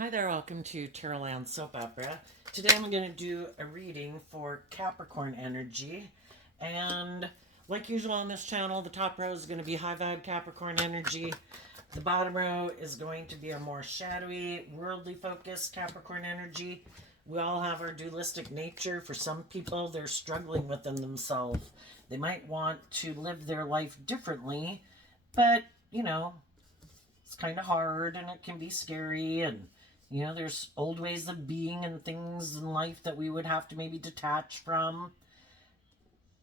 Hi there, welcome to Terraland Soap Opera. Today I'm going to do a reading for Capricorn energy. And like usual on this channel, the top row is going to be high vibe Capricorn energy. The bottom row is going to be a more shadowy, worldly focused Capricorn energy. We all have our dualistic nature. For some people, they're struggling within themselves. They might want to live their life differently, but, it's kind of hard and it can be scary, and there's old ways of being and things in life that we would have to maybe detach from,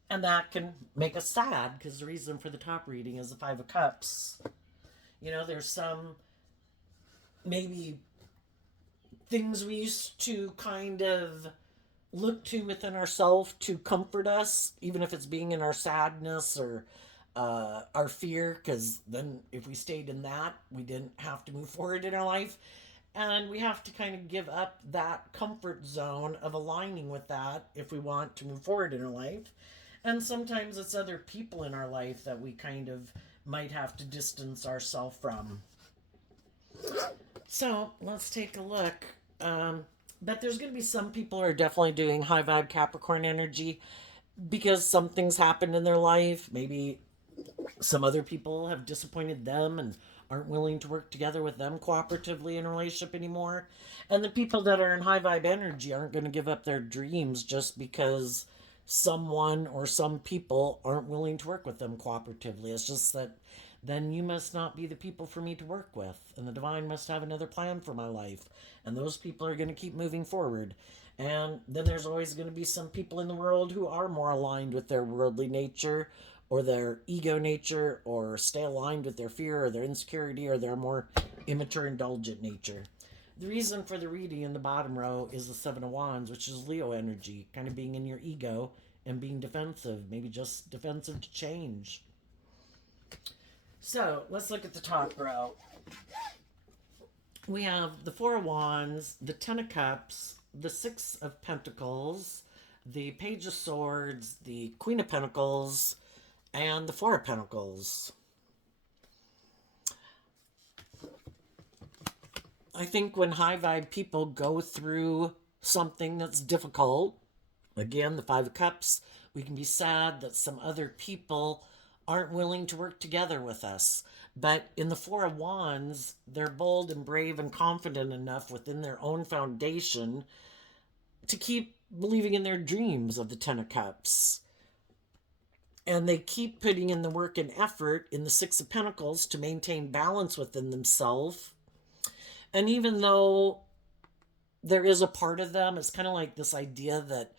and that can make us sad because the reason for the top reading is the Five of Cups. There's some maybe things we used to kind of look to within ourselves to comfort us, even if it's being in our sadness or our fear, because then if we stayed in that, we didn't have to move forward in our life. And we have to kind of give up that comfort zone of aligning with that if we want to move forward in our life. And sometimes it's other people in our life that we kind of might have to distance ourselves from. So let's take a look. But there's going to be some people who are definitely doing high vibe Capricorn energy because some things happened in their life. Maybe some other people have disappointed them and aren't willing to work together with them cooperatively in a relationship anymore. And the people that are in high vibe energy aren't going to give up their dreams just because someone or some people aren't willing to work with them cooperatively. It's just that then you must not be the people for me to work with, and the divine must have another plan for my life, and those people are going to keep moving forward. And then there's always going to be some people in the world who are more aligned with their worldly nature or their ego nature, or stay aligned with their fear or their insecurity or their more immature indulgent nature. The reason for the reading in the bottom row is the Seven of Wands, which is Leo energy, kind of being in your ego and being defensive, maybe just defensive to change. So let's look at the top row. We have the Four of Wands, the Ten of Cups, the Six of Pentacles, the Page of Swords, the Queen of Pentacles, and the Four of Pentacles. I think when high vibe people go through something that's difficult, again, the Five of Cups, we can be sad that some other people aren't willing to work together with us. But in the Four of Wands, they're bold and brave and confident enough within their own foundation to keep believing in their dreams of the Ten of Cups. And they keep putting in the work and effort in the Six of Pentacles to maintain balance within themselves. And even though there is a part of them, it's kind of like this idea that,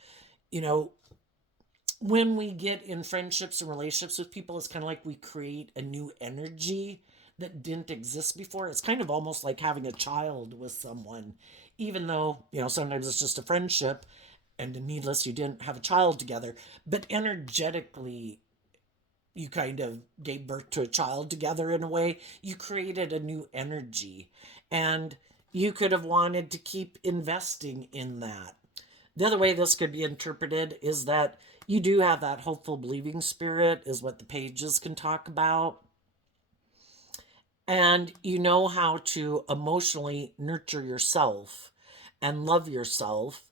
when we get in friendships and relationships with people, it's kind of like we create a new energy that didn't exist before. It's kind of almost like having a child with someone, even though, sometimes it's just a friendship and needless, you didn't have a child together. But energetically, you kind of gave birth to a child together in a way. You created a new energy, and you could have wanted to keep investing in that. The other way this could be interpreted is that you do have that hopeful believing spirit, is what the pages can talk about. And you know how to emotionally nurture yourself and love yourself.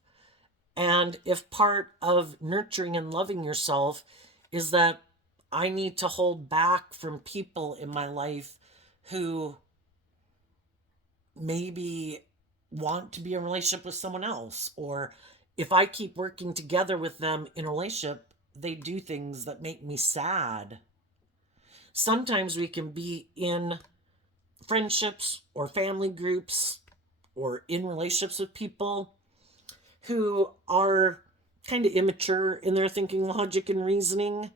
And if part of nurturing and loving yourself is that I need to hold back from people in my life who maybe want to be in a relationship with someone else, or if I keep working together with them in a relationship, they do things that make me sad. Sometimes we can be in friendships or family groups or in relationships with people who are kind of immature in their thinking, logic, and reasoning.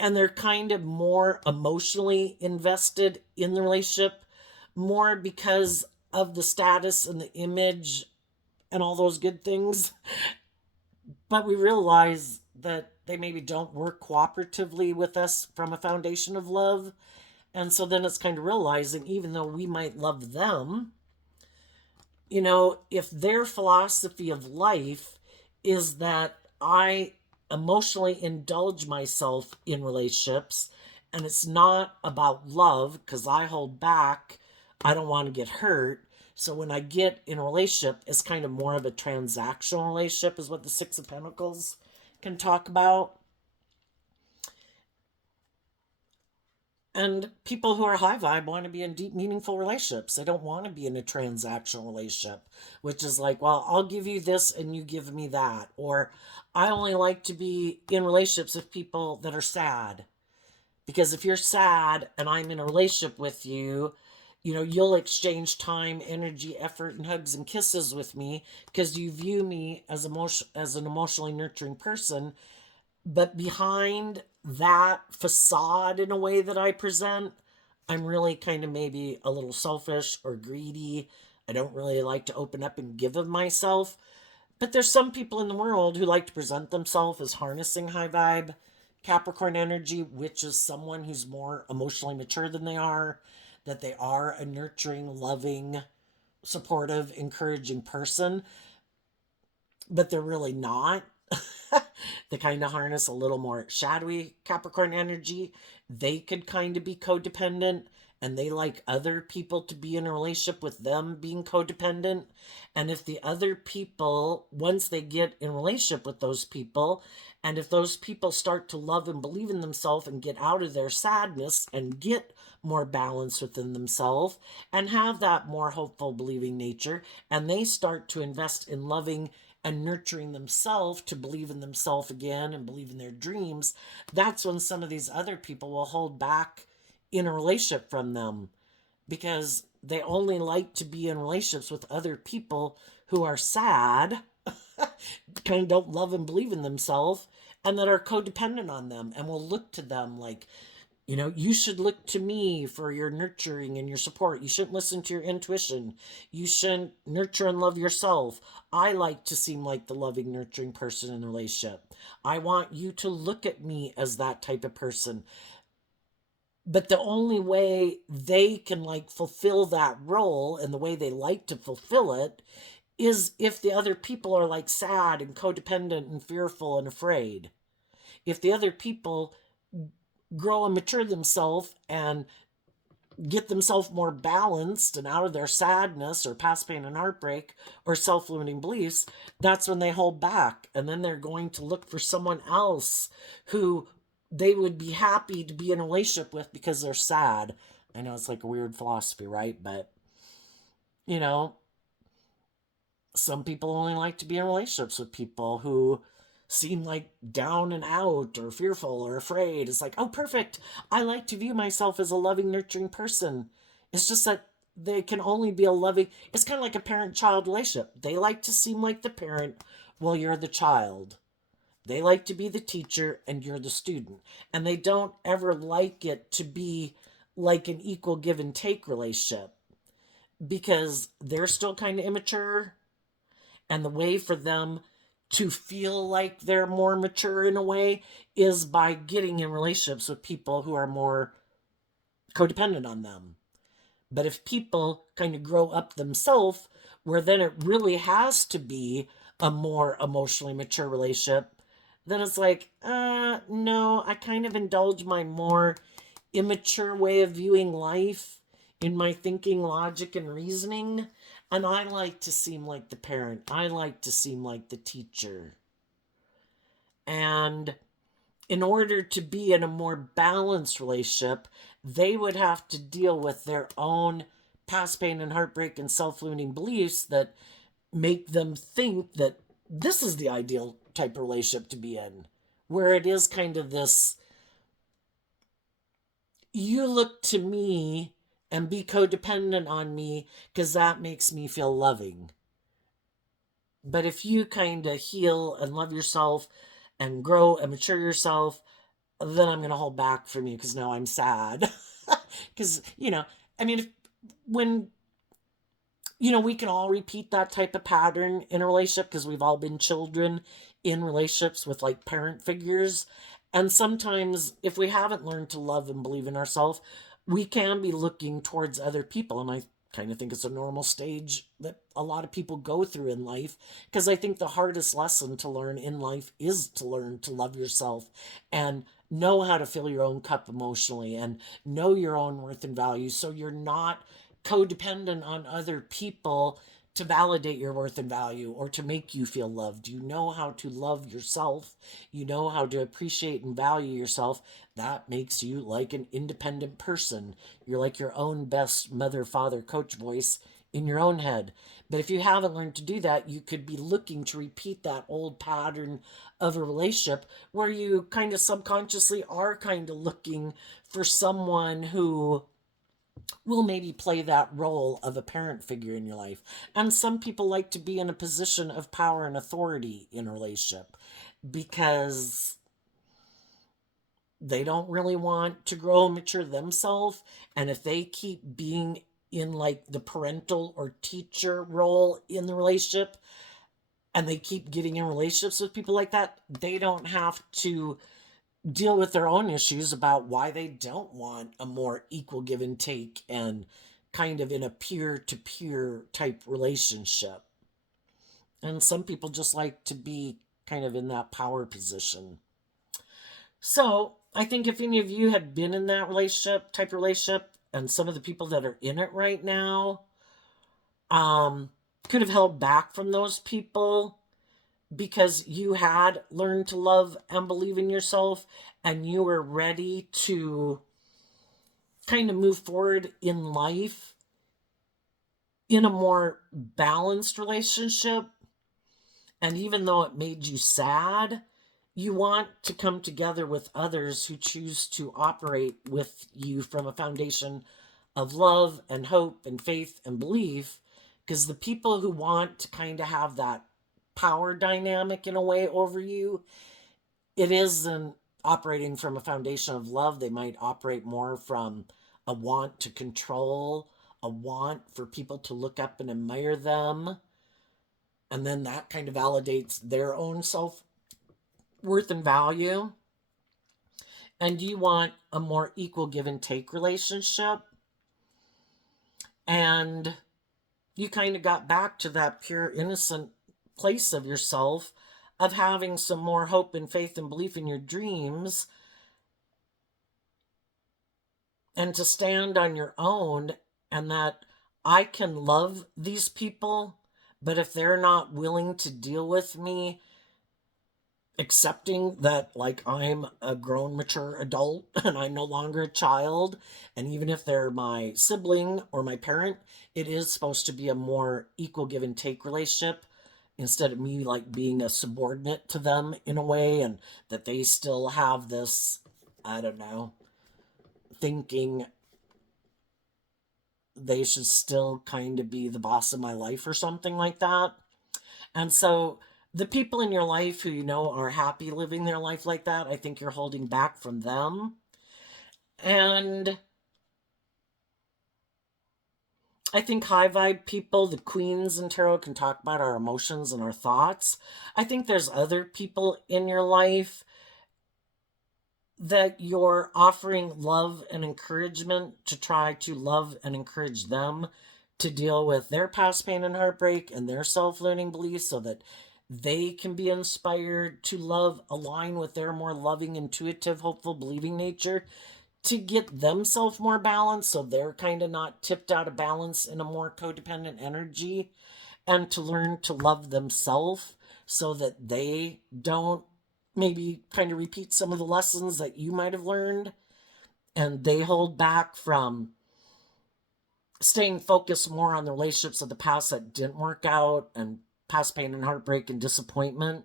And they're kind of more emotionally invested in the relationship, more because of the status and the image and all those good things. But we realize that they maybe don't work cooperatively with us from a foundation of love. And so then it's kind of realizing, even though we might love them, if their philosophy of life is that I emotionally indulge myself in relationships and it's not about love because I hold back, I don't want to get hurt, So when I get in a relationship, it's kind of more of a transactional relationship, is what the Six of Pentacles can talk about. And people who are high vibe want to be in deep, meaningful relationships. They don't want to be in a transactional relationship, which is like, well, I'll give you this and you give me that. Or I only like to be in relationships with people that are sad. Because if you're sad and I'm in a relationship with you, you'll exchange time, energy, effort, and hugs and kisses with me because you view me as an emotionally nurturing person. But behind that facade, in a way that I present, I'm really kind of maybe a little selfish or greedy. I don't really like to open up and give of myself. But there's some people in the world who like to present themselves as harnessing high vibe Capricorn energy, which is someone who's more emotionally mature than they are, that they are a nurturing, loving, supportive, encouraging person, but they're really not. They kind of harness a little more shadowy Capricorn energy. They could kind of be codependent, and they like other people to be in a relationship with them being codependent. And if the other people, once they get in a relationship with those people, and if those people start to love and believe in themselves and get out of their sadness and get more balance within themselves and have that more hopeful, believing nature, and they start to invest in loving and nurturing themselves to believe in themselves again and believe in their dreams, that's when some of these other people will hold back in a relationship from them, because they only like to be in relationships with other people who are sad, kind of don't love and believe in themselves, and that are codependent on them and will look to them like, you should look to me for your nurturing and your support. You shouldn't listen to your intuition. You shouldn't nurture and love yourself. I like to seem like the loving, nurturing person in the relationship. I want you to look at me as that type of person. But the only way they can like fulfill that role, and the way they like to fulfill it, is if the other people are like sad and codependent and fearful and afraid. If the other people grow and mature themselves and get themselves more balanced and out of their sadness or past pain and heartbreak or self-limiting beliefs, that's when they hold back. And then they're going to look for someone else who they would be happy to be in a relationship with because they're sad. I know it's like a weird philosophy, right? But, you know, some people only like to be in relationships with people who seem like down and out or fearful or afraid. It's like, oh, perfect. I like to view myself as a loving, nurturing person. It's just that they can only be a loving, it's kind of like a parent child relationship. They like to seem like the parent while you're the child. They like to be the teacher and you're the student. And they don't ever like it to be like an equal give and take relationship, because they're still kind of immature. And the way for them to feel like they're more mature in a way is by getting in relationships with people who are more codependent on them. But if people kind of grow up themselves, where then it really has to be a more emotionally mature relationship, then it's like, no, I kind of indulge my more immature way of viewing life in my thinking, logic, and reasoning. And I like to seem like the parent. I like to seem like the teacher. And in order to be in a more balanced relationship, they would have to deal with their own past pain and heartbreak and self-limiting beliefs that make them think that this is the ideal type of relationship to be in, where it is kind of this, you look to me and be codependent on me because that makes me feel loving. But if you kind of heal and love yourself and grow and mature yourself, then I'm going to hold back from you because now I'm sad. Because, I mean, when, we can all repeat that type of pattern in a relationship because we've all been children in relationships with like parent figures. And sometimes if we haven't learned to love and believe in ourselves, we can be looking towards other people. And I kind of think it's a normal stage that a lot of people go through in life, because I think the hardest lesson to learn in life is to learn to love yourself and know how to fill your own cup emotionally and know your own worth and value, so you're not codependent on other people to validate your worth and value or to make you feel loved. You know how to love yourself. You know how to appreciate and value yourself. That makes you like an independent person. You're like your own best mother, father, coach voice in your own head. But if you haven't learned to do that, you could be looking to repeat that old pattern of a relationship where you kind of subconsciously are kind of looking for someone who will maybe play that role of a parent figure in your life. And some people like to be in a position of power and authority in a relationship because they don't really want to grow and mature themselves. And if they keep being in like the parental or teacher role in the relationship and they keep getting in relationships with people like that, they don't have to deal with their own issues about why they don't want a more equal give and take and kind of in a peer to peer type relationship. And some people just like to be kind of in that power position. So I think if any of you had been in that relationship, and some of the people that are in it right now, could have held back from those people because you had learned to love and believe in yourself and you were ready to kind of move forward in life in a more balanced relationship. And even though it made you sad, you want to come together with others who choose to operate with you from a foundation of love and hope and faith and belief. Because the people who want to kind of have that power dynamic in a way over you, it isn't operating from a foundation of love. They might operate more from a want to control, a want for people to look up and admire them. And then that kind of validates their own self worth and value. And you want a more equal give and take relationship. And you kind of got back to that pure, innocent place of yourself of having some more hope and faith and belief in your dreams and to stand on your own, and that I can love these people, but if they're not willing to deal with me, accepting that like I'm a grown mature adult and I'm no longer a child, and even if they're my sibling or my parent, it is supposed to be a more equal give and take relationship instead of me like being a subordinate to them in a way, and that they still have this, I don't know, thinking they should still kind of be the boss of my life or something like that. And so the people in your life who you know are happy living their life like that, I think you're holding back from them. And I think high vibe people, the queens in tarot, can talk about our emotions and our thoughts. I think there's other people in your life that you're offering love and encouragement to try to love and encourage them to deal with their past pain and heartbreak and their self-learning beliefs so that they can be inspired to love, align with their more loving, intuitive, hopeful, believing nature to get themselves more balanced so they're kind of not tipped out of balance in a more codependent energy, and to learn to love themselves so that they don't maybe kind of repeat some of the lessons that you might have learned and they hold back from staying focused more on the relationships of the past that didn't work out and past pain and heartbreak and disappointment,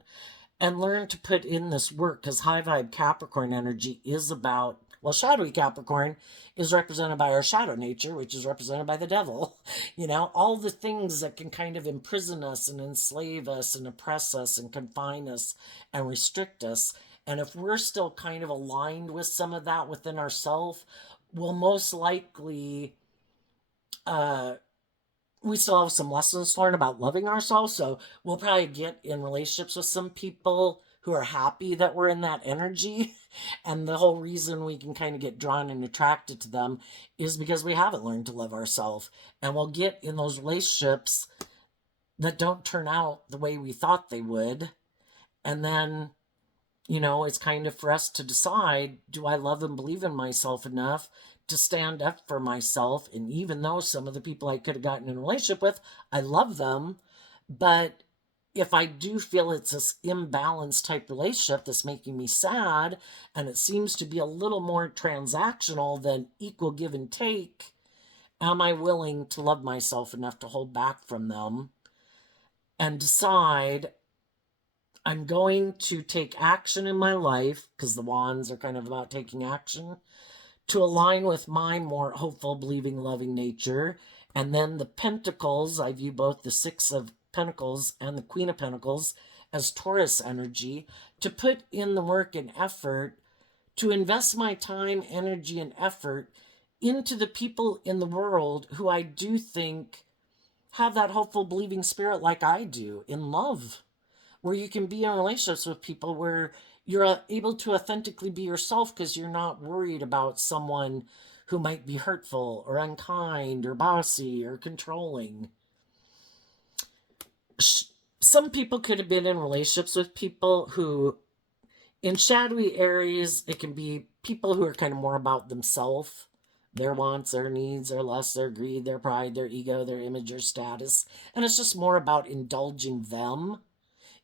and learn to put in this work, because high vibe Capricorn energy is about, well, shadowy Capricorn is represented by our shadow nature, which is represented by the devil. You know, all the things that can kind of imprison us and enslave us and oppress us and confine us and restrict us. And if we're still kind of aligned with some of that within ourselves, we'll most likely we still have some lessons to learn about loving ourselves. So we'll probably get in relationships with some people who are happy that we're in that energy. And the whole reason we can kind of get drawn and attracted to them is because we haven't learned to love ourselves. And we'll get in those relationships that don't turn out the way we thought they would. And then It's kind of for us to decide, do I love and believe in myself enough to stand up for myself? And even though some of the people I could have gotten in a relationship with, I love them, but if I do feel it's this imbalanced type relationship that's making me sad, and it seems to be a little more transactional than equal give and take, am I willing to love myself enough to hold back from them and decide I'm going to take action in my life, because the wands are kind of about taking action, to align with my more hopeful, believing, loving nature. And then the pentacles, I view both the Six of Pentacles and the Queen of Pentacles as Taurus energy, to put in the work and effort to invest my time, energy, and effort into the people in the world who I do think have that hopeful, believing spirit like I do, in love, where you can be in relationships with people where you're able to authentically be yourself because you're not worried about someone who might be hurtful or unkind or bossy or controlling. Some people could have been in relationships with people who, in shadowy areas, it can be people who are kind of more about themselves, their wants, their needs, their lusts, their greed, their pride, their ego, their image, their status. And it's just more about indulging them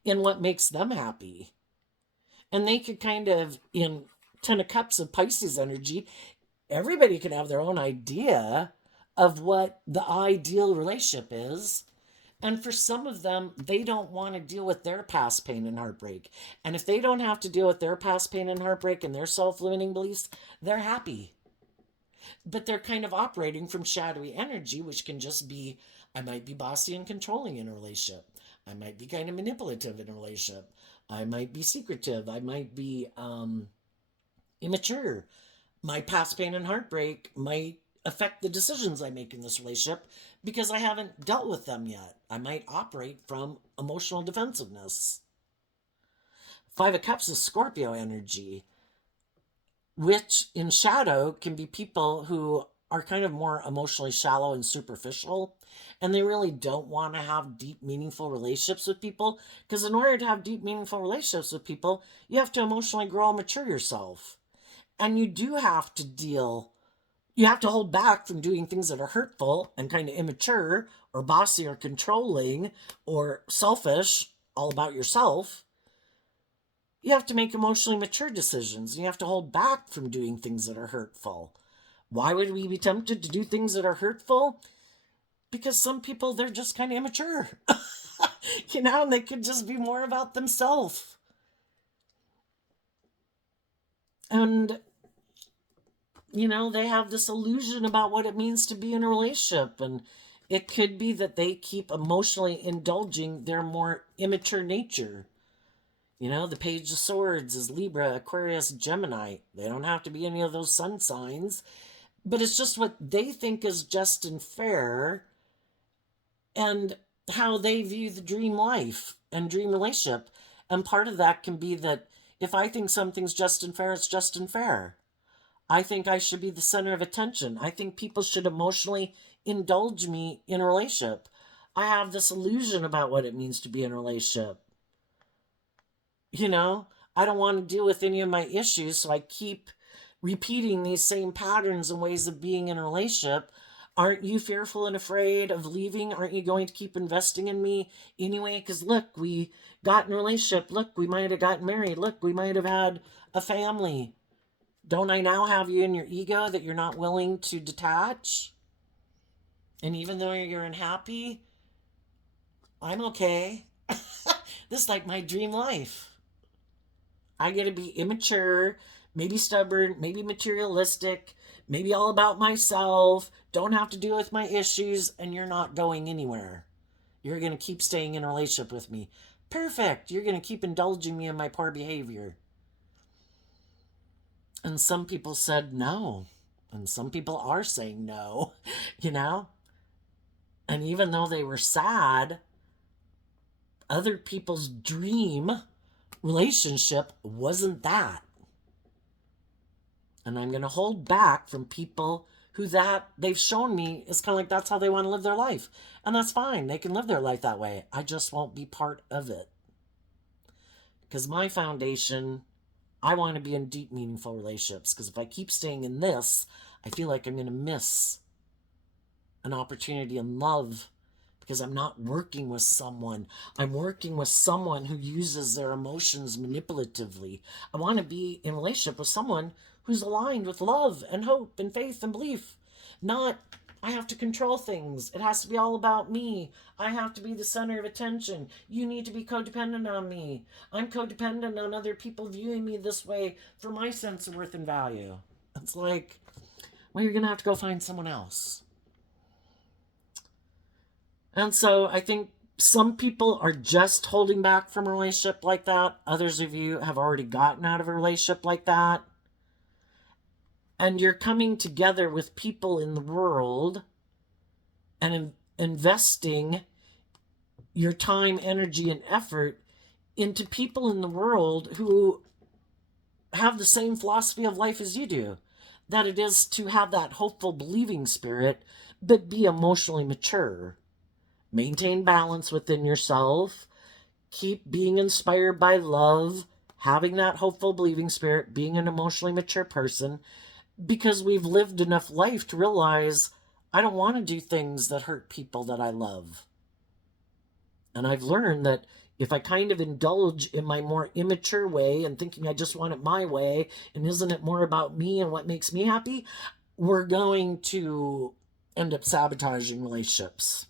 in what makes them happy. And they could kind of, in Ten of Cups of Pisces energy, everybody can have their own idea of what the ideal relationship is. And for some of them, they don't want to deal with their past pain and heartbreak. And if they don't have to deal with their past pain and heartbreak and their self-limiting beliefs, they're happy. But they're kind of operating from shadowy energy, which can just be, I might be bossy and controlling in a relationship. I might be kind of manipulative in a relationship. I might be secretive. I might be immature. My past pain and heartbreak might affect the decisions I make in this relationship because I haven't dealt with them yet. I might operate from emotional defensiveness. Five of Cups is Scorpio energy, which in shadow can be people who are kind of more emotionally shallow and superficial, and they really don't want to have deep, meaningful relationships with people, because in order to have deep, meaningful relationships with people, you have to emotionally grow and mature yourself. And you do have to you have to hold back from doing things that are hurtful and kind of immature or bossy or controlling or selfish, all about yourself. You have to make emotionally mature decisions. You have to hold back from doing things that are hurtful. Why would we be tempted to do things that are hurtful? Because some people, they're just kind of immature. And they could just be more about themselves. And, they have this illusion about what it means to be in a relationship. And it could be that they keep emotionally indulging their more immature nature. The Page of Swords is Libra, Aquarius, Gemini. They don't have to be any of those sun signs. But it's just what they think is just and fair, and how they view the dream life and dream relationship. And part of that can be that if I think something's just and fair, it's just and fair. I think I should be the center of attention. I think people should emotionally indulge me in a relationship. I have this illusion about what it means to be in a relationship. I don't want to deal with any of my issues, so I keep repeating these same patterns and ways of being in a relationship. Aren't you fearful and afraid of leaving? Aren't you going to keep investing in me anyway? Because look, we got in a relationship. Look, we might have gotten married. Look, we might have had a family. Don't I now have you in your ego that you're not willing to detach? And even though you're unhappy, I'm okay. This is like my dream life. I get to be immature, maybe stubborn, maybe materialistic, maybe all about myself, don't have to deal with my issues, and you're not going anywhere. You're going to keep staying in a relationship with me. Perfect. You're going to keep indulging me in my poor behavior. And some people said no. And some people are saying no, And even though they were sad, other people's dream relationship wasn't that. And I'm going to hold back from people who that they've shown me is kind of like that's how they want to live their life. And that's fine. They can live their life that way. I just won't be part of it. Because my foundation I want to be in deep, meaningful relationships, because if I keep staying in this, I feel like I'm going to miss an opportunity in love, because I'm not working with someone. I'm working with someone who uses their emotions manipulatively. I want to be in a relationship with someone who's aligned with love and hope and faith and belief. Not, I have to control things. It has to be all about me. I have to be the center of attention. You need to be codependent on me. I'm codependent on other people viewing me this way for my sense of worth and value. It's like, well, you're going to have to go find someone else. And so I think some people are just holding back from a relationship like that. Others of you have already gotten out of a relationship like that. And you're coming together with people in the world and investing your time, energy, and effort into people in the world who have the same philosophy of life as you do. That it is to have that hopeful, believing spirit, but be emotionally mature. Maintain balance within yourself. Keep being inspired by love, having that hopeful, believing spirit, being an emotionally mature person, because we've lived enough life to realize I don't want to do things that hurt people that I love. And I've learned that if I kind of indulge in my more immature way and thinking I just want it my way, and isn't it more about me and what makes me happy, we're going to end up sabotaging relationships.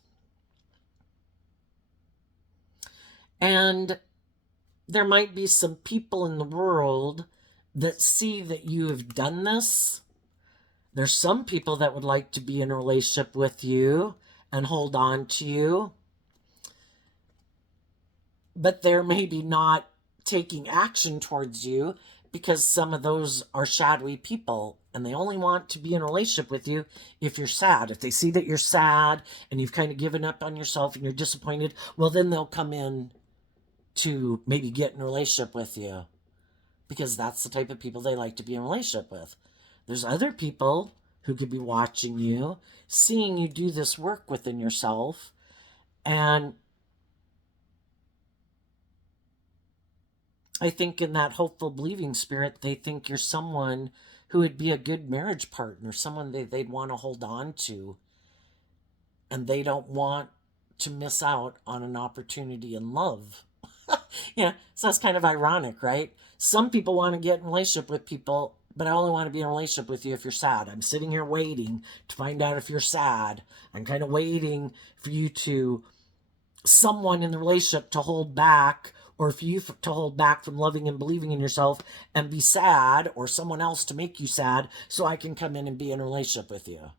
And there might be some people in the world that see that you have done this. There's some people that would like to be in a relationship with you and hold on to you, but they're maybe not taking action towards you because some of those are shadowy people, and they only want to be in a relationship with you if you're sad. If they see that you're sad and you've kind of given up on yourself and you're disappointed, well, then they'll come in to maybe get in a relationship with you, because that's the type of people they like to be in a relationship with. There's other people who could be watching you, seeing you do this work within yourself, and I think in that hopeful, believing spirit, they think you're someone who would be a good marriage partner, someone they'd want to hold on to, and they don't want to miss out on an opportunity in love. Yeah, so that's kind of ironic, right? Some people want to get in a relationship with people, but I only want to be in a relationship with you if you're sad. I'm sitting here waiting to find out if you're sad. I'm kind of waiting for you to, someone in the relationship to hold back, or for you to hold back from loving and believing in yourself and be sad, or someone else to make you sad so I can come in and be in a relationship with you.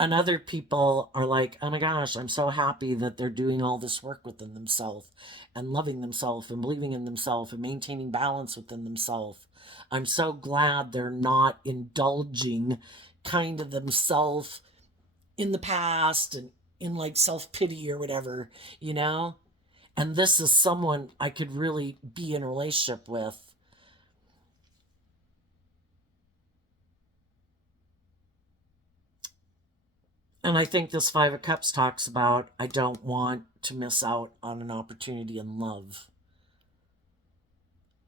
And other people are like, oh my gosh, I'm so happy that they're doing all this work within themselves and loving themselves and believing in themselves and maintaining balance within themselves. I'm so glad they're not indulging kind of themselves in the past and in like self-pity or whatever, you know? And this is someone I could really be in a relationship with. And I think this Five of Cups talks about, I don't want to miss out on an opportunity in love.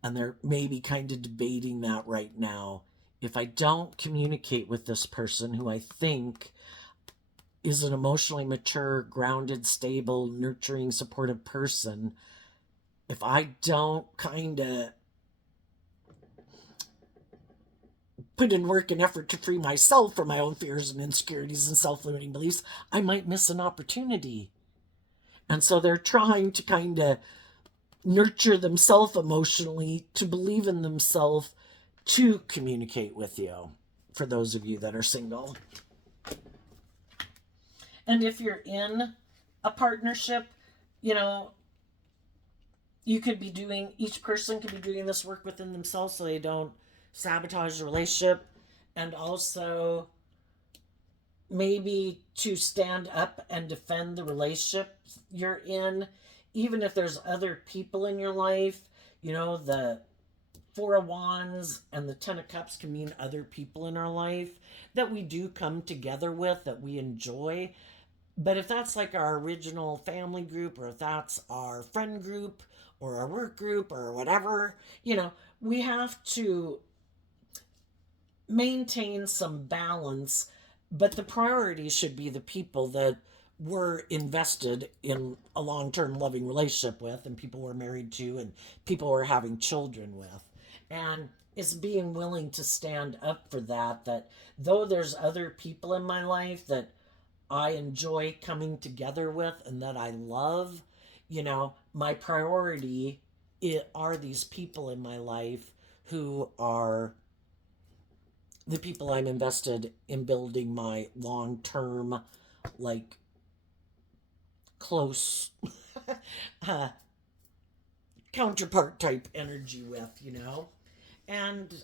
And they're maybe kind of debating that right now. If I don't communicate with this person who I think is an emotionally mature, grounded, stable, nurturing, supportive person, if I don't kind of put in work and effort to free myself from my own fears and insecurities and self-limiting beliefs, I might miss an opportunity. And so they're trying to kind of nurture themselves emotionally, to believe in themselves, to communicate with you, for those of you that are single. And if you're in a partnership, you know, you could be doing, each person could be doing this work within themselves so they don't sabotage the relationship, and also maybe to stand up and defend the relationship you're in, even if there's other people in your life. You know, the Four of Wands and the Ten of Cups can mean other people in our life that we do come together with, that we enjoy. But if that's like our original family group, or if that's our friend group, or a work group or whatever. We have to maintain some balance, but the priority should be the people that we're invested in a long-term loving relationship with, and people we're married to, and people we're having children with. And it's being willing to stand up for that, that though there's other people in my life that I enjoy coming together with and that I love, my priority are these people in my life who are the people I'm invested in building my long term, like close uh, counterpart type energy with. And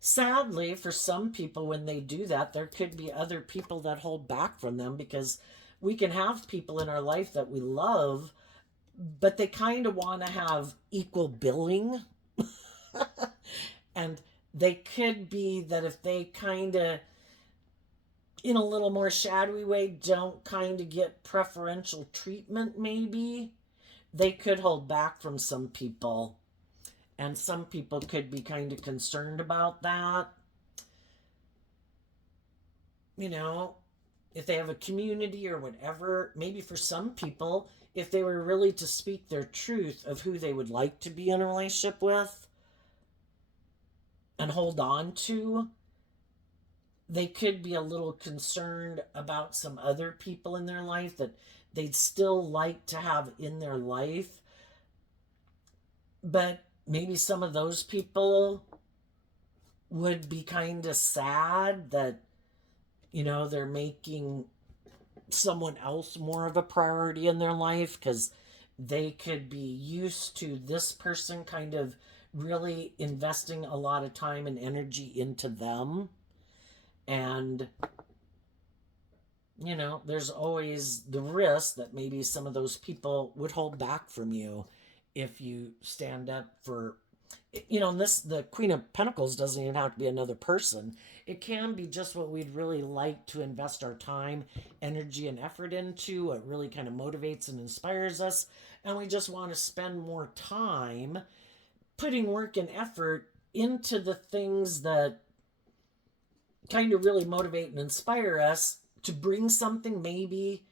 sadly, for some people, when they do that, there could be other people that hold back from them, because we can have people in our life that we love, but they kind of want to have equal billing. And they could be that if they kind of, in a little more shadowy way, don't kind of get preferential treatment, maybe they could hold back from some people. And some people could be kind of concerned about that. You know, if they have a community or whatever, maybe for some people, if they were really to speak their truth of who they would like to be in a relationship with and hold on to, they could be a little concerned about some other people in their life that they'd still like to have in their life. But maybe some of those people would be kind of sad that, they're making someone else more of a priority in their life, because they could be used to this person kind of really investing a lot of time and energy into them. And there's always the risk that maybe some of those people would hold back from you if you stand up for, the Queen of Pentacles doesn't even have to be another person. It can be just what we'd really like to invest our time, energy, and effort into, what really kind of motivates and inspires us. And we just want to spend more time putting work and effort into the things that kind of really motivate and inspire us to bring something. Maybe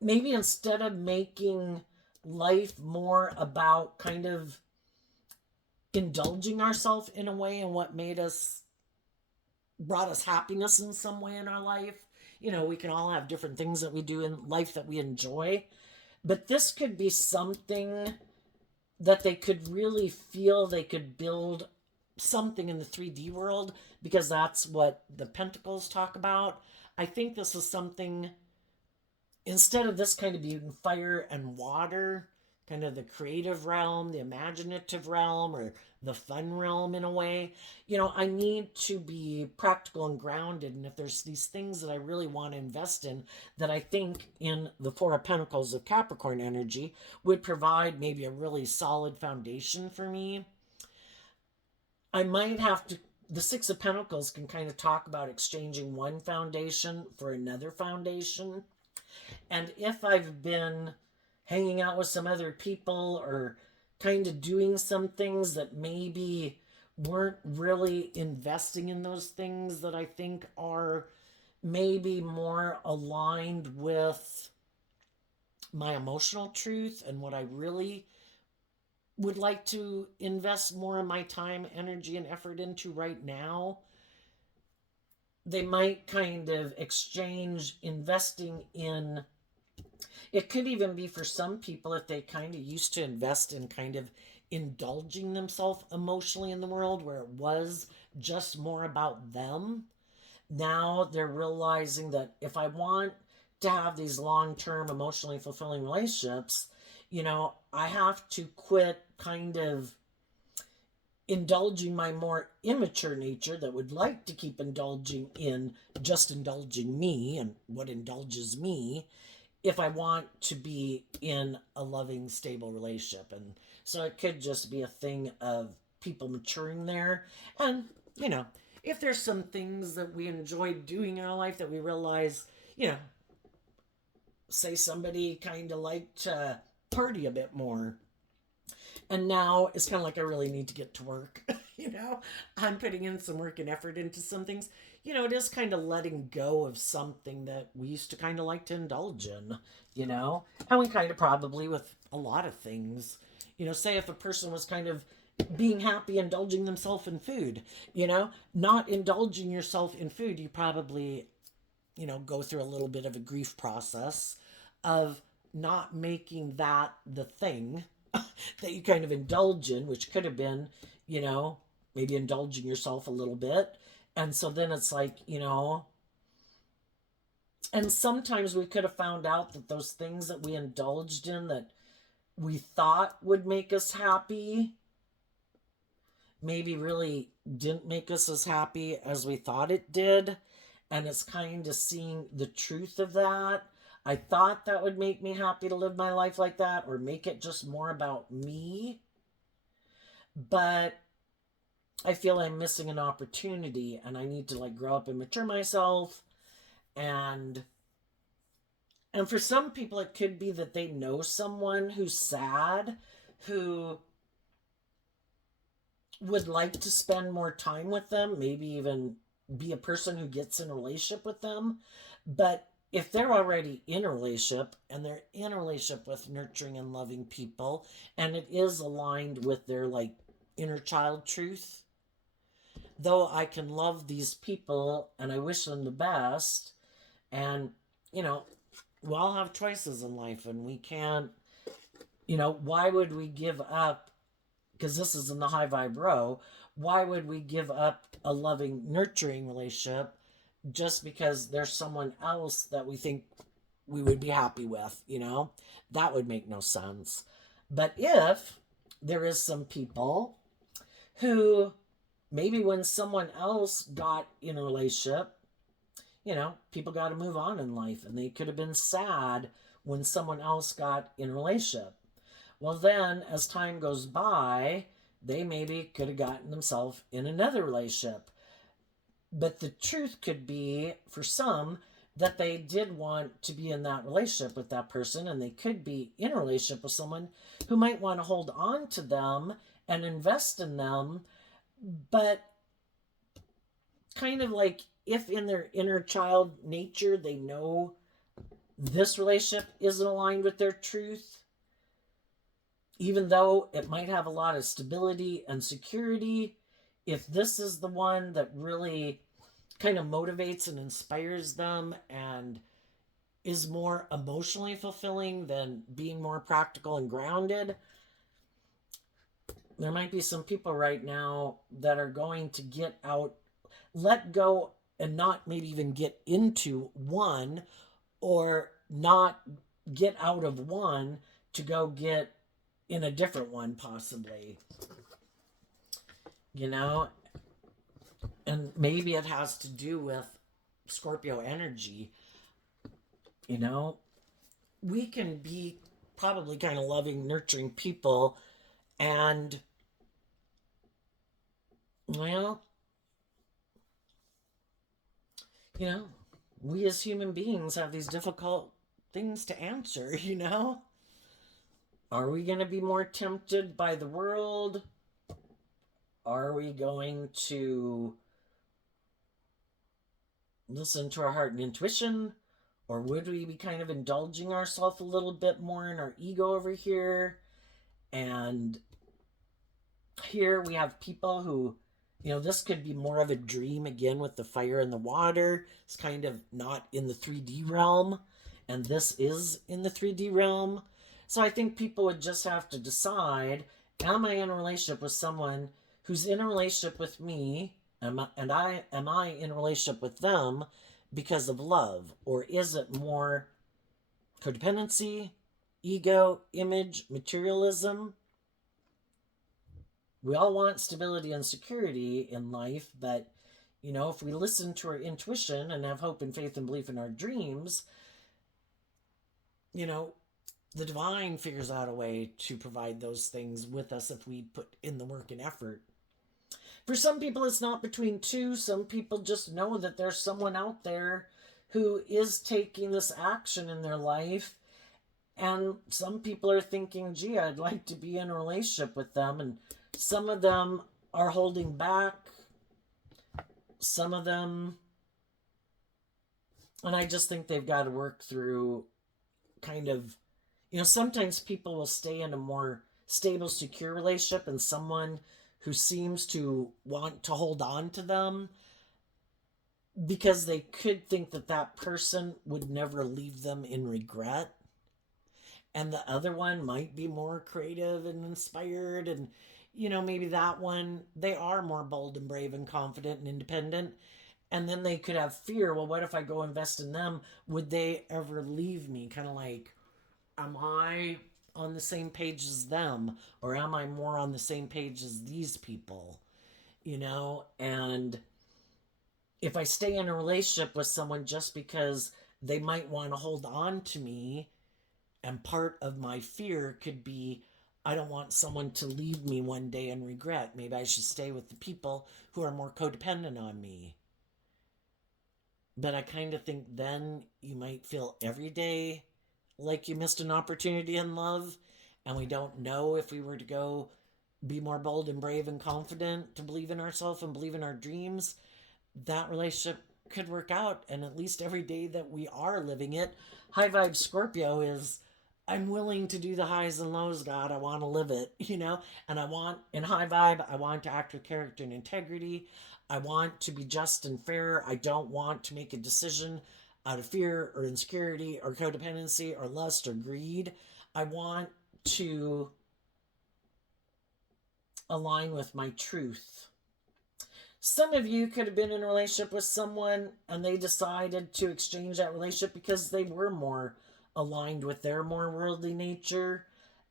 instead of making life more about kind of indulging ourselves in a way and what brought us happiness in some way in our life. We can all have different things that we do in life that we enjoy, but this could be something that they could really feel they could build something in the 3D world, because that's what the Pentacles talk about. I think this is something, instead of this kind of being fire and water, kind of the creative realm, the imaginative realm, or the fun realm in a way, I need to be practical and grounded. And if there's these things that I really want to invest in, that I think in the Four of Pentacles of Capricorn energy would provide maybe a really solid foundation for me, I might have to. The Six of Pentacles can kind of talk about exchanging one foundation for another foundation. And if I've been hanging out with some other people or kind of doing some things that maybe weren't really investing in those things that I think are maybe more aligned with my emotional truth and what I really would like to invest more of my time, energy, and effort into right now, they might kind of exchange investing in. It could even be for some people, if they kind of used to invest in kind of indulging themselves emotionally in the world, where it was just more about them. Now they're realizing that if I want to have these long-term emotionally fulfilling relationships, I have to quit kind of indulging my more immature nature that would like to keep indulging in just indulging me and what indulges me, if I want to be in a loving, stable relationship. And so it could just be a thing of people maturing there. And, if there's some things that we enjoy doing in our life that we realize, you know, say somebody kind of liked to party a bit more. And now it's kind of like I really need to get to work. You know, I'm putting in some work and effort into some things. You know, it is kind of letting go of something that we used to kind of like to indulge in, you know, and we kind of probably with a lot of things, you know, say if a person was kind of being happy indulging themselves in food, you know, not indulging yourself in food, you probably, you know, go through a little bit of a grief process of not making that the thing that you kind of indulge in, which could have been, you know, maybe indulging yourself a little bit. And so then it's like, you know, and sometimes we could have found out that those things that we indulged in that we thought would make us happy maybe really didn't make us as happy as we thought it did. And it's kind of seeing the truth of that. I thought that would make me happy to live my life like that or make it just more about me. But I feel I'm missing an opportunity and I need to like grow up and mature myself. And for some people it could be that they know someone who's sad, who would like to spend more time with them, maybe even be a person who gets in a relationship with them. But if they're already in a relationship and they're in a relationship with nurturing and loving people and it is aligned with their like inner child truth, though I can love these people and I wish them the best, and you know, we all have choices in life and we can't, you know, why would we give up, because this is in the high vibe row, why would we give up a loving, nurturing relationship just because there's someone else that we think we would be happy with, you know? That would make no sense. But if there is some people who maybe when someone else got in a relationship, you know, people got to move on in life and they could have been sad when someone else got in a relationship. Well, then as time goes by, they maybe could have gotten themselves in another relationship. But the truth could be for some that they did want to be in that relationship with that person and they could be in a relationship with someone who might want to hold on to them and invest in them, but kind of like if in their inner child nature they know this relationship isn't aligned with their truth, even though it might have a lot of stability and security, if this is the one that really kind of motivates and inspires them and is more emotionally fulfilling than being more practical and grounded, there might be some people right now that are going to get out, let go, and not maybe even get into one, or not get out of one to go get in a different one possibly, you know. And maybe it has to do with Scorpio energy, you know. We can be probably kind of loving, nurturing people, and well, you know, we as human beings have these difficult things to answer. You know, are we going to be more tempted by the world? Are we going to listen to our heart and intuition? Or would we be kind of indulging ourselves a little bit more in our ego over here? And here we have people who, you know, this could be more of a dream again with the fire and the water. It's kind of not in the 3D realm, and this is in the 3D realm. So I think people would just have to decide, am I in a relationship with someone who's in a relationship with me, am I in a relationship with them because of love, or is it more codependency, ego, image, materialism? We all want stability and security in life, but you know, if we listen to our intuition and have hope and faith and belief in our dreams, you know, the divine figures out a way to provide those things with us if we put in the work and effort. For some people, it's not between two. Some people just know that there's someone out there who is taking this action in their life. And some people are thinking, gee, I'd like to be in a relationship with them. And some of them are holding back. Some of them, and I just think they've got to work through kind of, sometimes people will stay in a more stable, secure relationship, and someone who seems to want to hold on to them because they could think that that person would never leave them in regret. And the other one might be more creative and inspired, and maybe that one, they are more bold and brave and confident and independent. And then they could have fear, well, what if I go invest in them? Would they ever leave me? Kind of like, am I on the same page as them, or am I more on the same page as these people? And if I stay in a relationship with someone just because they might want to hold on to me, and part of my fear could be, I don't want someone to leave me one day and regret. Maybe I should stay with the people who are more codependent on me. But I kind of think then you might feel every day like you missed an opportunity in love. And we don't know if we were to go be more bold and brave and confident to believe in ourselves and believe in our dreams, that relationship could work out. And at least every day that we are living it, high vibe Scorpio is, I'm willing to do the highs and lows, God. I want to live it, And I want, in high vibe, I want to act with character and integrity. I want to be just and fair. I don't want to make a decision out of fear or insecurity or codependency or lust or greed. I want to align with my truth. Some of you could have been in a relationship with someone and they decided to exchange that relationship because they were more aligned with their more worldly nature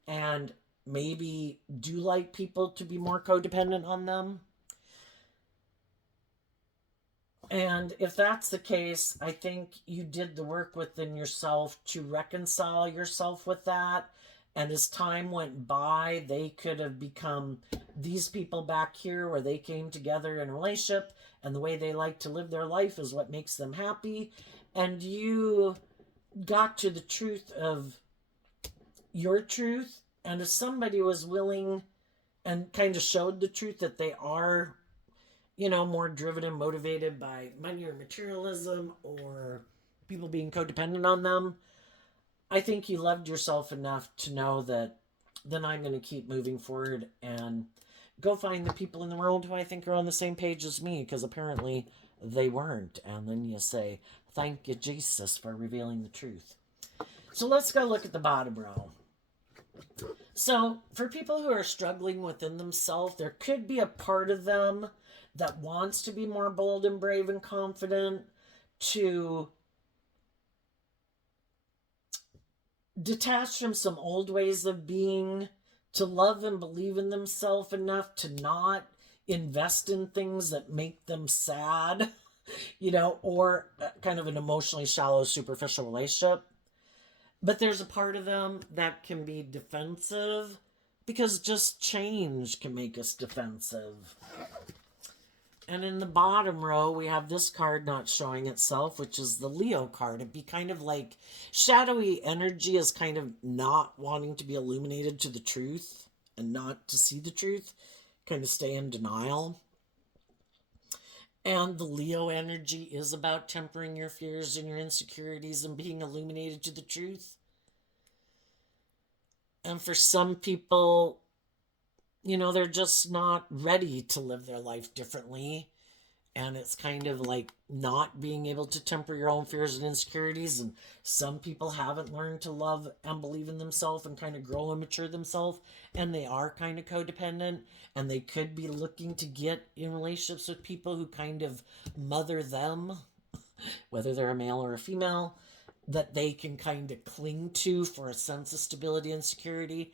and maybe do like people to be more codependent on them. And if that's the case, I think you did the work within yourself to reconcile yourself with that. And as time went by, they could have become these people back here where they came together in a relationship, and the way they like to live their life is what makes them happy. And you got to the truth of your truth. And if somebody was willing and kind of showed the truth that they are, more driven and motivated by money or materialism or people being codependent on them, I think you loved yourself enough to know that then I'm going to keep moving forward and go find the people in the world who I think are on the same page as me, because apparently they weren't. And then you say, thank you, Jesus, for revealing the truth. So let's go look at the bottom row. So for people who are struggling within themselves, there could be a part of them that wants to be more bold and brave and confident, to detach from some old ways of being, to love and believe in themselves enough to not invest in things that make them sad, or kind of an emotionally shallow, superficial relationship. But there's a part of them that can be defensive, because just change can make us defensive. And in the bottom row, we have this card not showing itself, which is the Leo card. It'd be kind of like shadowy energy is kind of not wanting to be illuminated to the truth and not to see the truth, kind of stay in denial. And the Leo energy is about tempering your fears and your insecurities and being illuminated to the truth. And for some people, they're just not ready to live their life differently. And it's kind of like not being able to temper your own fears and insecurities. And some people haven't learned to love and believe in themselves and kind of grow and mature themselves. And they are kind of codependent. And they could be looking to get in relationships with people who kind of mother them, whether they're a male or a female, that they can kind of cling to for a sense of stability and security.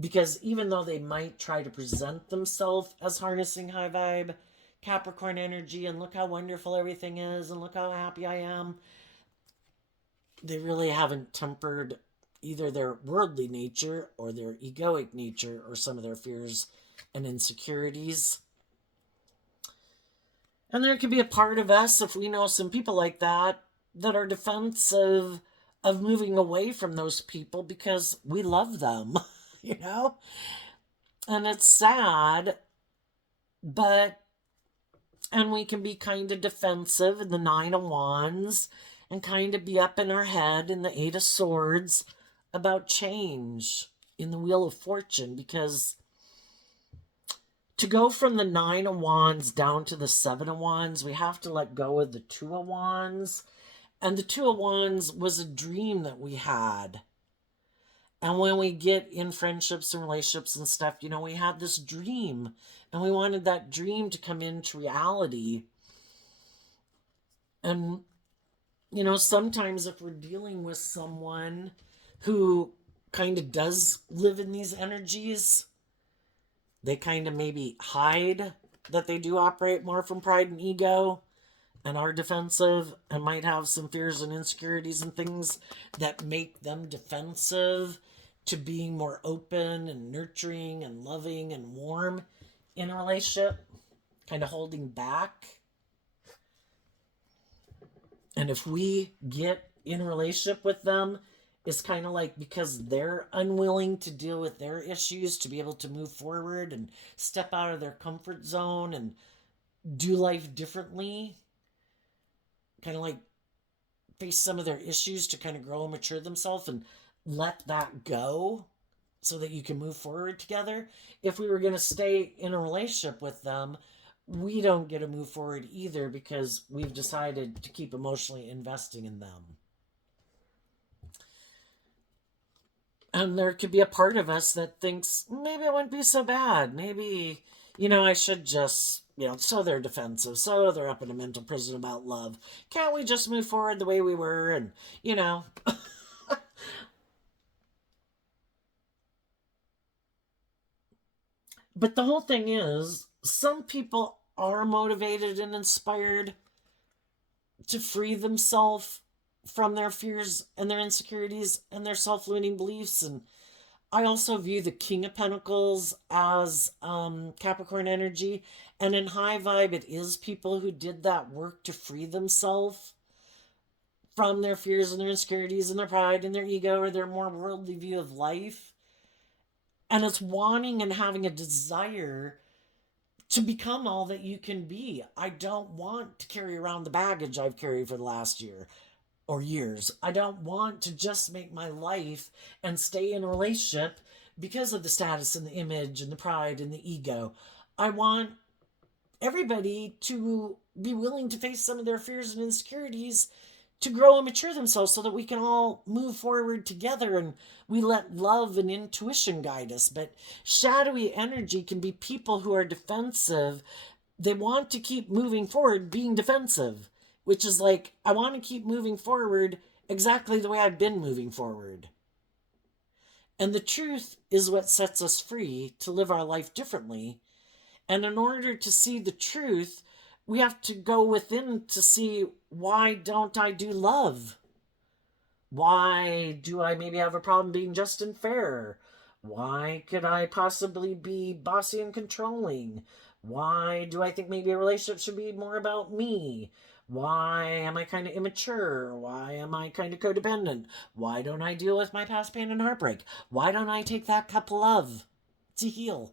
Because even though they might try to present themselves as harnessing high vibe Capricorn energy and look how wonderful everything is and look how happy I am, they really haven't tempered either their worldly nature or their egoic nature or some of their fears and insecurities. And there could be a part of us, if we know some people like that, that are defensive of moving away from those people because we love them, you know? And it's sad, but, and we can be kind of defensive in the Nine of Wands and kind of be up in our head in the Eight of Swords about change in the Wheel of Fortune, because to go from the Nine of Wands down to the Seven of Wands, we have to let go of the Two of Wands. And the Two of Wands was a dream that we had. And when we get in friendships and relationships and stuff, you know, we had this dream and we wanted that dream to come into reality. And, you know, sometimes if we're dealing with someone who kind of does live in these energies, they kind of maybe hide that they do operate more from pride and ego and are defensive and might have some fears and insecurities and things that make them defensive to being more open and nurturing and loving and warm in a relationship, kind of holding back. And if we get in a relationship with them, it's kind of like because they're unwilling to deal with their issues to be able to move forward and step out of their comfort zone and do life differently, kind of like face some of their issues to kind of grow and mature themselves and let that go so that you can move forward together. If we were going to stay in a relationship with them, we don't get to move forward either because we've decided to keep emotionally investing in them. And there could be a part of us that thinks maybe it wouldn't be so bad. Maybe, you know, I should just, you know, so they're defensive, so they're up in a mental prison about love. Can't we just move forward the way we were? And, you know, but the whole thing is, some people are motivated and inspired to free themselves from their fears and their insecurities and their self-limiting beliefs. And I also view the King of Pentacles as Capricorn energy. And in high vibe, it is people who did that work to free themselves from their fears and their insecurities and their pride and their ego or their more worldly view of life. And it's wanting and having a desire to become all that you can be. I don't want to carry around the baggage I've carried for the last year or years. I don't want to just make my life and stay in a relationship because of the status and the image and the pride and the ego. I want everybody to be willing to face some of their fears and insecurities to grow and mature themselves so that we can all move forward together and we let love and intuition guide us. But shadowy energy can be people who are defensive. They want to keep moving forward being defensive, which is like, I want to keep moving forward exactly the way I've been moving forward. And the truth is what sets us free to live our life differently. And in order to see the truth, we have to go within to see, why don't I do love? Why do I maybe have a problem being just and fair? Why could I possibly be bossy and controlling? Why do I think maybe a relationship should be more about me? Why am I kind of immature? Why am I kind of codependent? Why don't I deal with my past pain and heartbreak? Why don't I take that cup of love to heal?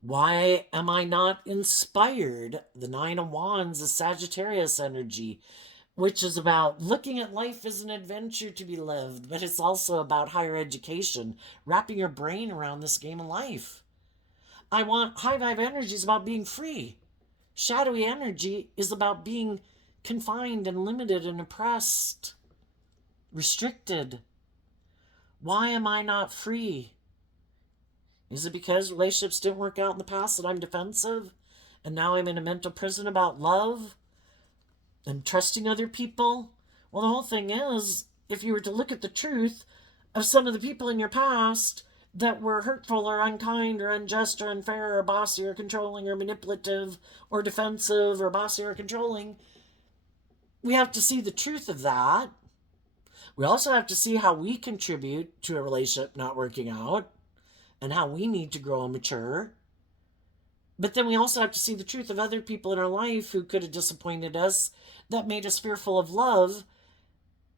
Why am I not inspired? The Nine of Wands is Sagittarius energy, which is about looking at life as an adventure to be lived, but it's also about higher education, wrapping your brain around this game of life. I want high vibe energy is about being free. Shadowy energy is about being confined and limited and oppressed, restricted. Why am I not free? Is it because relationships didn't work out in the past that I'm defensive? And now I'm in a mental prison about love and trusting other people? Well, the whole thing is, if you were to look at the truth of some of the people in your past that were hurtful or unkind or unjust or unfair or bossy or controlling or manipulative or defensive or bossy or controlling, we have to see the truth of that. We also have to see how we contribute to a relationship not working out and how we need to grow and mature. But then we also have to see the truth of other people in our life who could have disappointed us, that made us fearful of love,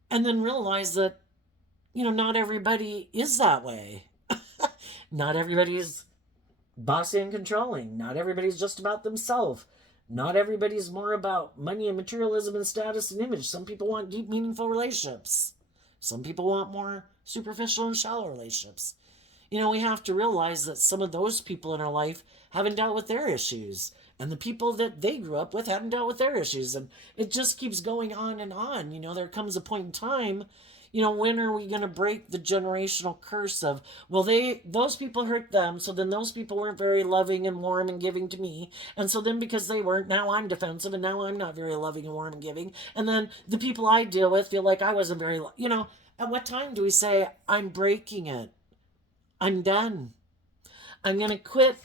and then realize that, not everybody is that way. Not everybody is bossy and controlling. Not everybody's just about themselves. Not everybody's more about money and materialism and status and image. Some people want deep, meaningful relationships. Some people want more superficial and shallow relationships. We have to realize that some of those people in our life haven't dealt with their issues. And the people that they grew up with haven't dealt with their issues. And it just keeps going on and on. There comes a point in time, when are we going to break the generational curse of, well, those people hurt them, so then those people weren't very loving and warm and giving to me. And so then because they weren't, now I'm defensive and now I'm not very loving and warm and giving. And then the people I deal with feel like I wasn't very, at what time do we say, I'm breaking it? I'm done. I'm going to quit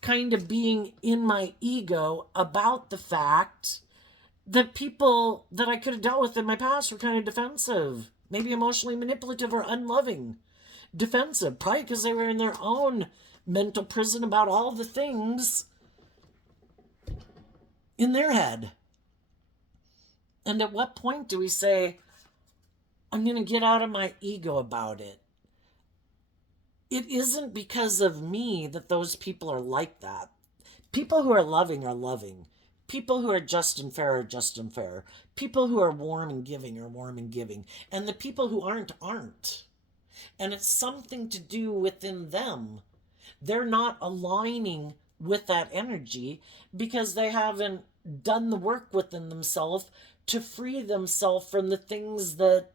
kind of being in my ego about the fact that people that I could have dealt with in my past were kind of defensive, maybe emotionally manipulative or unloving. Defensive, probably because they were in their own mental prison about all the things in their head. And at what point do we say, I'm going to get out of my ego about it? It isn't because of me that those people are like that. People who are loving are loving. People who are just and fair are just and fair. People who are warm and giving are warm and giving. And the people who aren't. And it's something to do within them. They're not aligning with that energy because they haven't done the work within themselves to free themselves from the things that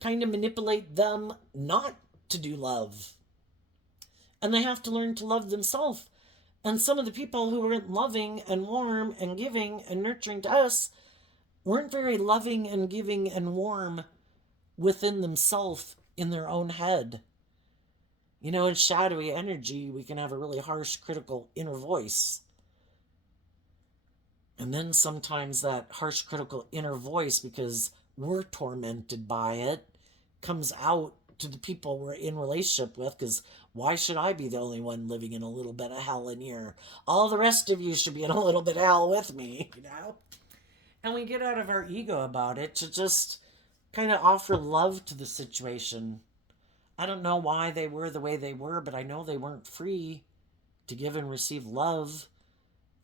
kind of manipulate them not to do love. And they have to learn to love themselves. And some of the people who weren't loving and warm and giving and nurturing to us weren't very loving and giving and warm within themselves in their own head. In shadowy energy, we can have a really harsh, critical inner voice. And then sometimes that harsh, critical inner voice, because we're tormented by it, comes out to the people we're in relationship with, because why should I be the only one living in a little bit of hell in here? All the rest of you should be in a little bit of hell with me, And we get out of our ego about it to just kind of offer love to the situation. I don't know why they were the way they were, but I know they weren't free to give and receive love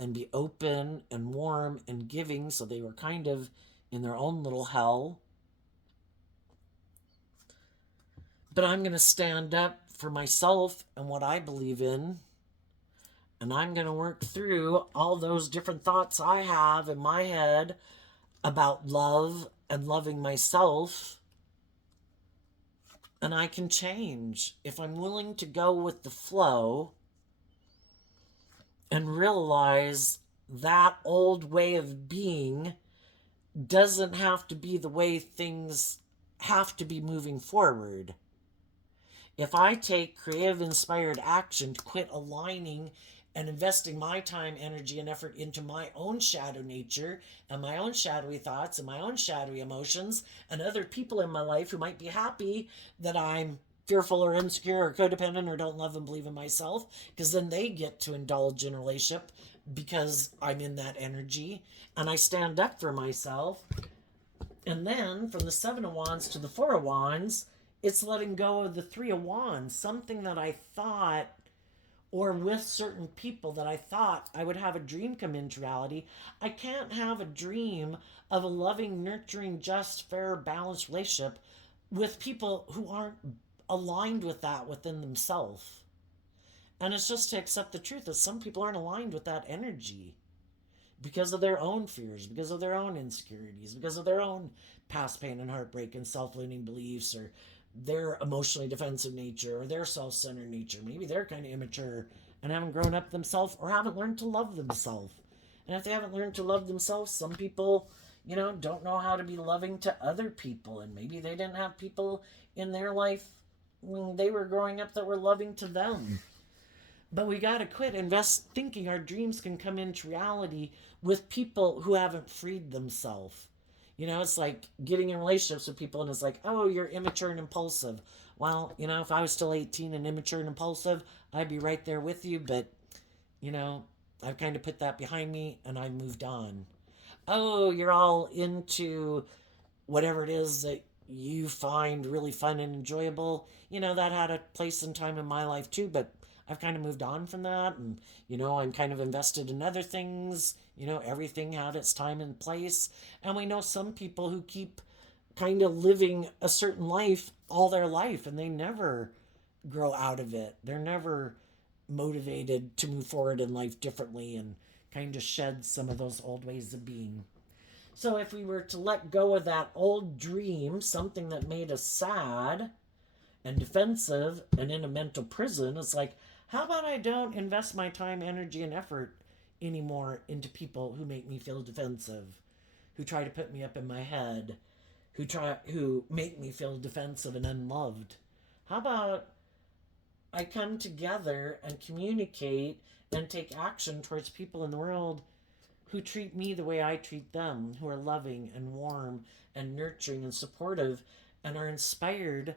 and be open and warm and giving, so they were kind of in their own little hell. But I'm going to stand up for myself and what I believe in. And I'm going to work through all those different thoughts I have in my head about love and loving myself. And I can change if I'm willing to go with the flow and realize that old way of being doesn't have to be the way things have to be moving forward. If I take creative, inspired action to quit aligning and investing my time, energy, and effort into my own shadow nature and my own shadowy thoughts and my own shadowy emotions and other people in my life who might be happy that I'm fearful or insecure or codependent or don't love and believe in myself, because then they get to indulge in a relationship because I'm in that energy and I stand up for myself. And then from the Seven of Wands to the Four of Wands, it's letting go of the Three of Wands, something that I thought, or with certain people that I thought I would have a dream come into reality. I can't have a dream of a loving, nurturing, just, fair, balanced relationship with people who aren't aligned with that within themselves. And it's just to accept the truth that some people aren't aligned with that energy because of their own fears, because of their own insecurities, because of their own past pain and heartbreak and self-limiting beliefs, or their emotionally defensive nature, or their self-centered nature. Maybe they're kind of immature and haven't grown up themselves or haven't learned to love themselves. And if they haven't learned to love themselves, some people, don't know how to be loving to other people. And maybe they didn't have people in their life when they were growing up that were loving to them. But we got to quit thinking our dreams can come into reality with people who haven't freed themselves. It's like getting in relationships with people and it's like, oh, you're immature and impulsive. Well, if I was still 18 and immature and impulsive, I'd be right there with you. But, I've kind of put that behind me and I've moved on. Oh, you're all into whatever it is that you find really fun and enjoyable. That had a place and time in my life too, but I've kind of moved on from that. And, I'm kind of invested in other things. Everything had its time and place. And we know some people who keep kind of living a certain life all their life and they never grow out of it. They're never motivated to move forward in life differently and kind of shed some of those old ways of being. So if we were to let go of that old dream, something that made us sad and defensive and in a mental prison, it's like, how about I don't invest my time, energy, and effort anymore into people who make me feel defensive, who try to put me up in my head, who make me feel defensive and unloved. How about I come together and communicate and take action towards people in the world who treat me the way I treat them, who are loving and warm and nurturing and supportive and are inspired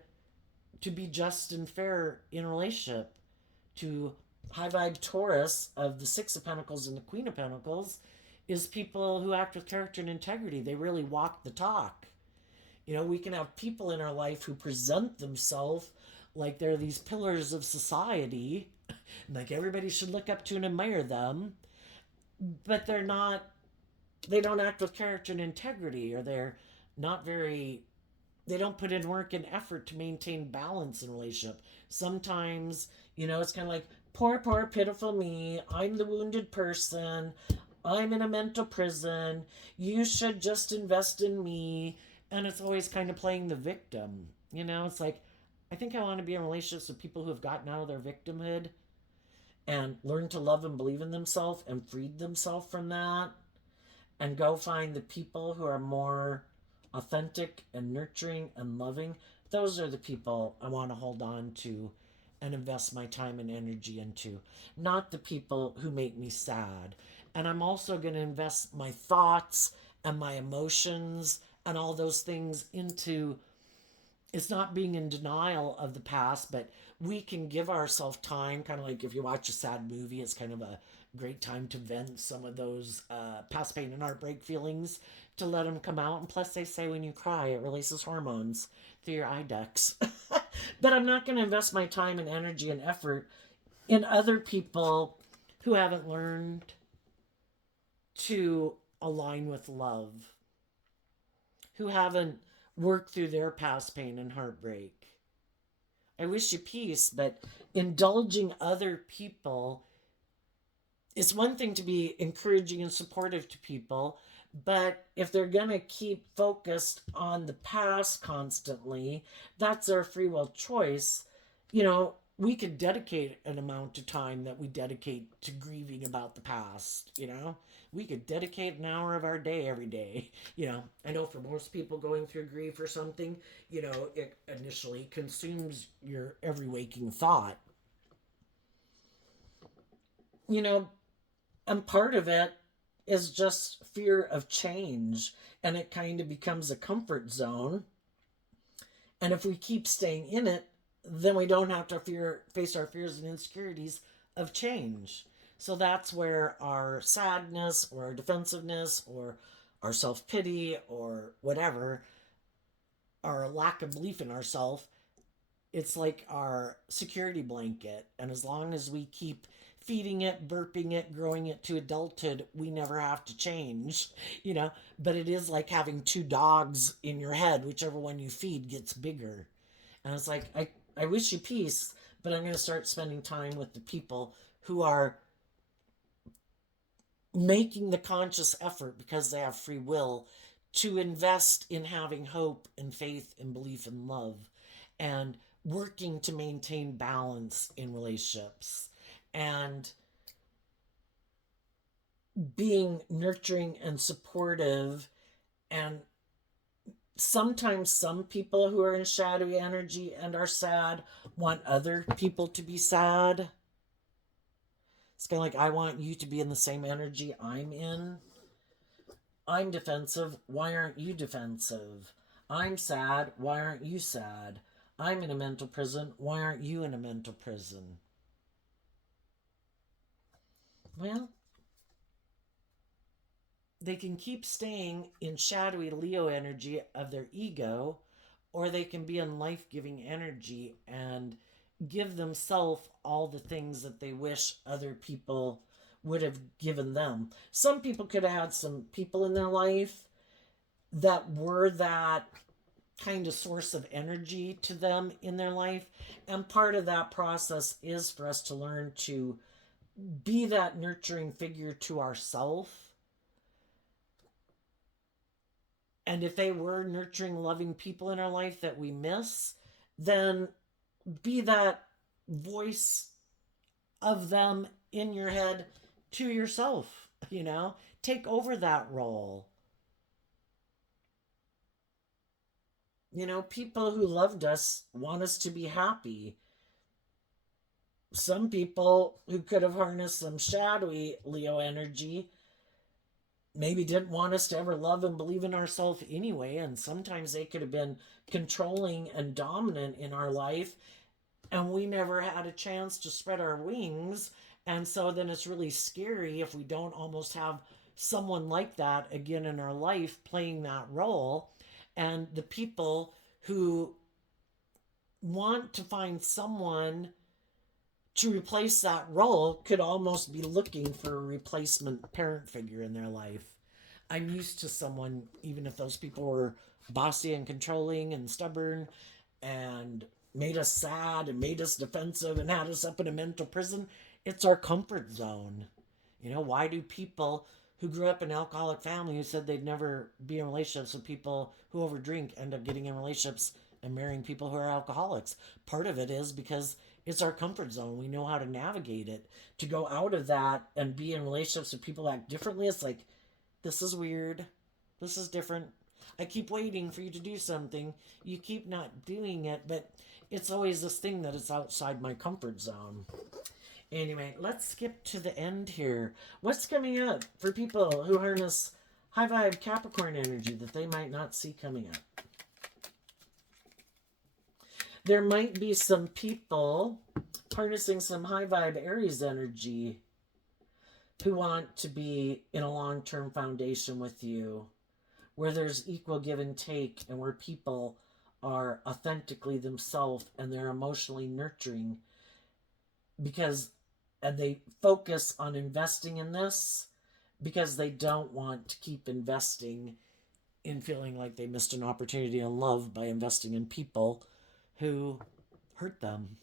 to be just and fair in a relationship. To high vibe Taurus of the Six of Pentacles and the Queen of Pentacles is people who act with character and integrity. They really walk the talk. We can have people in our life who present themselves like they're these pillars of society, like everybody should look up to and admire them, but they're not, they don't act with character and integrity, or they're not very, they don't put in work and effort to maintain balance in a relationship. Sometimes, it's kind of like, poor, pitiful me. I'm the wounded person. I'm in a mental prison. You should just invest in me. And it's always kind of playing the victim. It's like, I think I want to be in relationships with people who have gotten out of their victimhood and learned to love and believe in themselves and freed themselves from that, and go find the people who are more authentic and nurturing and loving. Those are the people I want to hold on to and invest my time and energy into, not the people who make me sad. And I'm also going to invest my thoughts and my emotions and all those things into, it's not being in denial of the past, but we can give ourselves time, kind of like if you watch a sad movie, it's kind of a great time to vent some of those past pain and heartbreak feelings, to let them come out. And plus, they say when you cry, it releases hormones through your eye ducts. But I'm not going to invest my time and energy and effort in other people who haven't learned to align with love, who haven't worked through their past pain and heartbreak. I wish you peace, but indulging other people, it's one thing to be encouraging and supportive to people, but if they're going to keep focused on the past constantly, that's their free will choice. We could dedicate an amount of time that we dedicate to grieving about the past. We could dedicate an hour of our day every day. I know for most people going through grief or something, it initially consumes your every waking thought. And part of it is just fear of change, and it kind of becomes a comfort zone. And if we keep staying in it, then we don't have to face our fears and insecurities of change. So that's where our sadness or our defensiveness or our self-pity or whatever, our lack of belief in ourselves, it's like our security blanket. And as long as we keep feeding it, burping it, growing it to adulthood, we never have to change, But it is like having two dogs in your head. Whichever one you feed gets bigger. And it's like, I wish you peace, but I'm going to start spending time with the people who are making the conscious effort, because they have free will, to invest in having hope and faith and belief and love, and working to maintain balance in relationships, and being nurturing and supportive. And sometimes some people who are in shadowy energy and are sad want other people to be sad. It's kind of like, I want you to be in the same energy I'm in. I'm defensive. Why aren't you defensive? I'm sad. Why aren't you sad? I'm in a mental prison. Why aren't you in a mental prison? Well, they can keep staying in shadowy Leo energy of their ego, or they can be in life giving energy and give themselves all the things that they wish other people would have given them. Some people could have had some people in their life that were that kind of source of energy to them in their life. And part of that process is for us to learn to be that nurturing figure to ourselves. And if they were nurturing, loving people in our life that we miss, then be that voice of them in your head to yourself, take over that role. People who loved us want us to be happy. Some people who could have harnessed some shadowy Leo energy maybe didn't want us to ever love and believe in ourselves anyway. And sometimes they could have been controlling and dominant in our life, and we never had a chance to spread our wings. And so then it's really scary if we don't almost have someone like that again in our life playing that role. And the people who want to find someone to replace that role could almost be looking for a replacement parent figure in their life. I'm used to someone, even if those people were bossy and controlling and stubborn and made us sad and made us defensive and had us up in a mental prison, it's our comfort zone. Why do people who grew up in an alcoholic family who said they'd never be in relationships with people who overdrink end up getting in relationships and marrying people who are alcoholics? Part of it is because it's our comfort zone. We know how to navigate it. To go out of that and be in relationships with people that act differently, it's like, this is weird. This is different. I keep waiting for you to do something. You keep not doing it, but it's always this thing that is outside my comfort zone. Anyway, let's skip to the end here. What's coming up for people who harness high vibe Capricorn energy that they might not see coming up? There might be some people harnessing some high vibe Aries energy who want to be in a long-term foundation with you, where there's equal give and take, and where people are authentically themselves and they're emotionally nurturing, and they focus on investing in this because they don't want to keep investing in feeling like they missed an opportunity in love by investing in people who hurt them.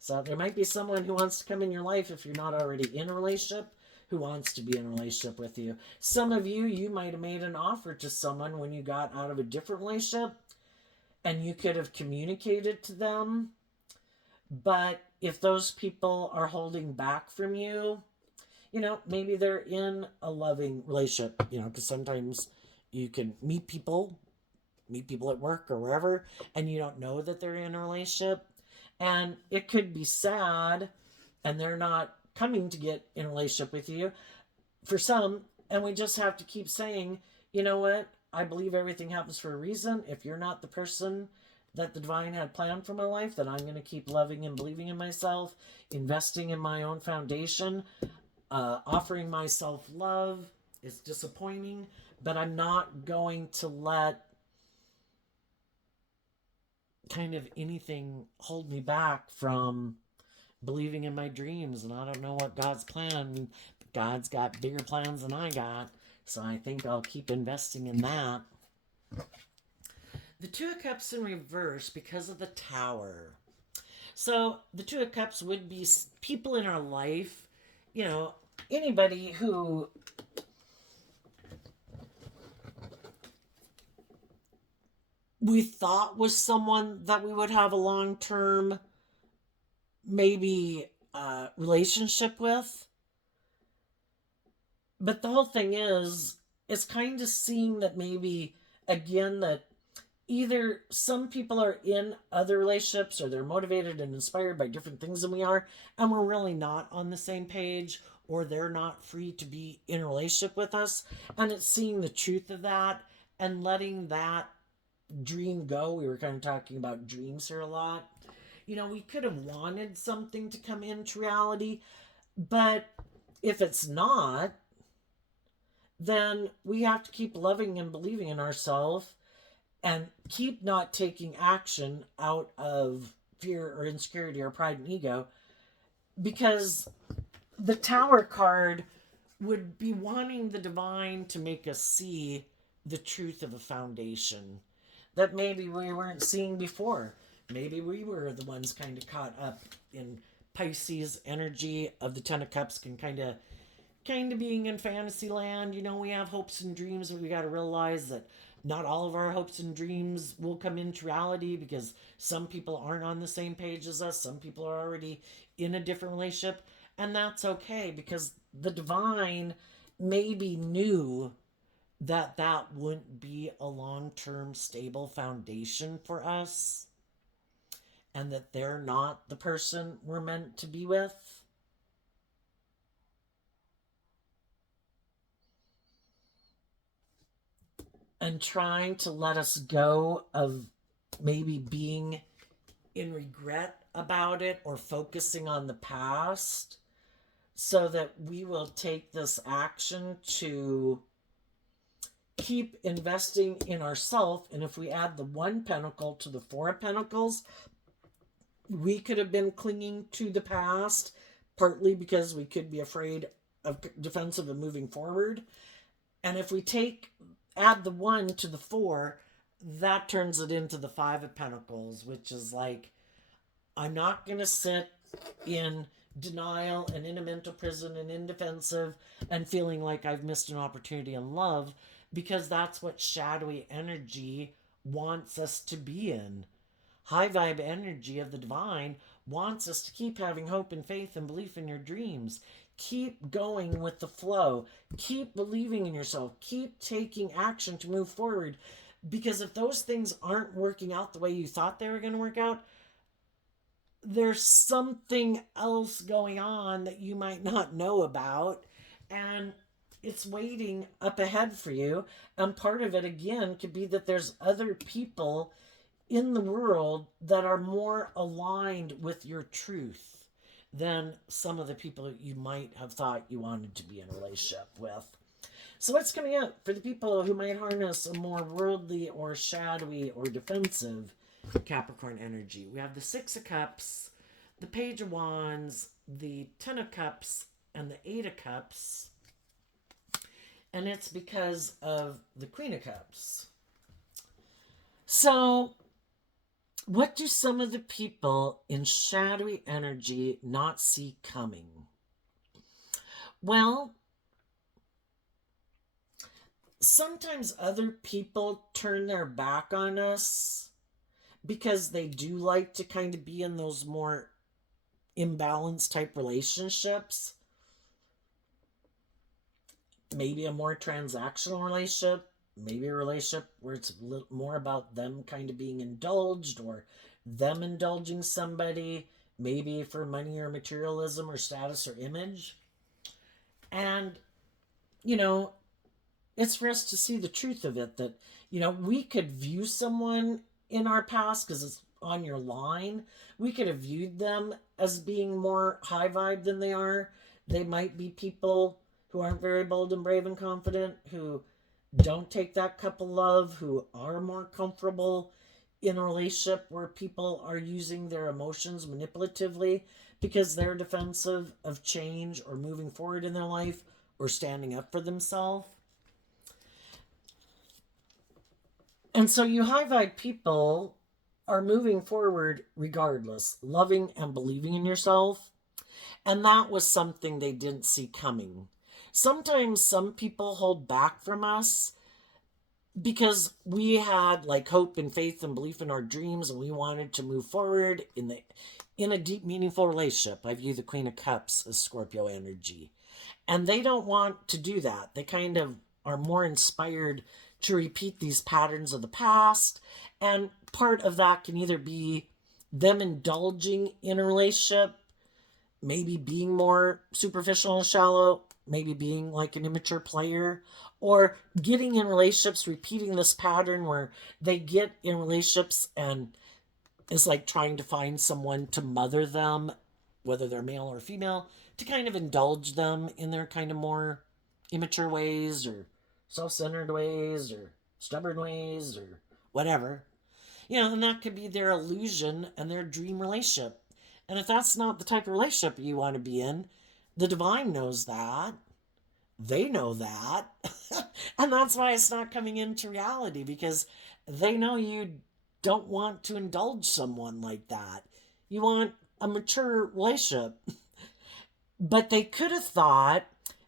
So there might be someone who wants to come in your life, if you're not already in a relationship, who wants to be in a relationship with you. Some of you might have made an offer to someone when you got out of a different relationship, and you could have communicated to them. But if those people are holding back from you, maybe they're in a loving relationship, because sometimes you can meet people at work or wherever, and you don't know that they're in a relationship. And it could be sad, and they're not coming to get in a relationship with you for some. And we just have to keep saying, you know what? I believe everything happens for a reason. If you're not the person that the divine had planned for my life, then I'm going to keep loving and believing in myself, investing in my own foundation, offering myself love. It's disappointing, but I'm not going to let kind of anything hold me back from believing in my dreams. And I don't know what God's plan, but God's got bigger plans than I got, so I think I'll keep investing in that. The Two of Cups in reverse because of the Tower. So the Two of Cups would be people in our life, anybody who we thought was someone that we would have a long-term, maybe, relationship with. But the whole thing is, it's kind of seeing that maybe, again, that either some people are in other relationships or they're motivated and inspired by different things than we are, and we're really not on the same page, or they're not free to be in a relationship with us. And it's seeing the truth of that and letting that dream go. We were kind of talking about dreams here a lot. We could have wanted something to come into reality, but if it's not, then we have to keep loving and believing in ourselves and keep not taking action out of fear or insecurity or pride and ego, because the Tower card would be wanting the divine to make us see the truth of a foundation that maybe we weren't seeing before. Maybe we were the ones kind of caught up in Pisces energy of the Ten of Cups, can kind of being in fantasy land. You know, we have hopes and dreams, but we got to realize that not all of our hopes and dreams will come into reality, because some people aren't on the same page as us. Some people are already in a different relationship, and that's okay, because the divine maybe knew that that wouldn't be a long-term stable foundation for us, and that they're not the person we're meant to be with. And trying to let us go of maybe being in regret about it or focusing on the past, so that we will take this action to keep investing in ourselves. And if we add the one pentacle to the Four of Pentacles, we could have been clinging to the past, partly because we could be afraid of defensive and moving forward. And if we add the one to the four, that turns it into the Five of Pentacles, which is like, I'm not going to sit in denial and in a mental prison and indefensive and feeling like I've missed an opportunity in love, because that's what shadowy energy wants us to be in. High vibe energy of the divine wants us to keep having hope and faith and belief in your dreams. Keep going with the flow. Keep believing in yourself. Keep taking action to move forward. Because if those things aren't working out the way you thought they were going to work out, there's something else going on that you might not know about. And it's waiting up ahead for you. And part of it, again, could be that there's other people in the world that are more aligned with your truth than some of the people that you might have thought you wanted to be in a relationship with. So what's coming up for the people who might harness a more worldly or shadowy or defensive Capricorn energy? We have the Six of Cups, the Page of Wands, the Ten of Cups, and the Eight of Cups. And it's because of the Queen of Cups. So what do some of the people in shadowy energy not see coming? Well, sometimes other people turn their back on us because they do like to kind of be in those more imbalanced type relationships. Maybe a more transactional relationship. Maybe a relationship where it's a little more about them kind of being indulged, or them indulging somebody, maybe for money or materialism or status or image. And, you know, it's for us to see the truth of it, that, you know, we could view someone in our past, because it's on your line, we could have viewed them as being more high vibe than they are. They might be people who aren't very bold and brave and confident, who don't take that cup of love, who are more comfortable in a relationship where people are using their emotions manipulatively because they're defensive of change or moving forward in their life or standing up for themselves. And so you high vibe people are moving forward regardless, loving and believing in yourself. And that was something they didn't see coming. Sometimes some people hold back from us because we had like hope and faith and belief in our dreams, and we wanted to move forward in a deep, meaningful relationship. I view the Queen of Cups as Scorpio energy. And they don't want to do that. They kind of are more inspired to repeat these patterns of the past. And part of that can either be them indulging in a relationship, maybe being more superficial and shallow, maybe being like an immature player, or getting in relationships, repeating this pattern where they get in relationships and it's like trying to find someone to mother them, whether they're male or female, to kind of indulge them in their kind of more immature ways or self-centered ways or stubborn ways or whatever. And that could be their illusion and their dream relationship. And if that's not the type of relationship you want to be in, the divine knows that. They know that. And that's why it's not coming into reality, because they know you don't want to indulge someone like that. You want a mature relationship. But they could have thought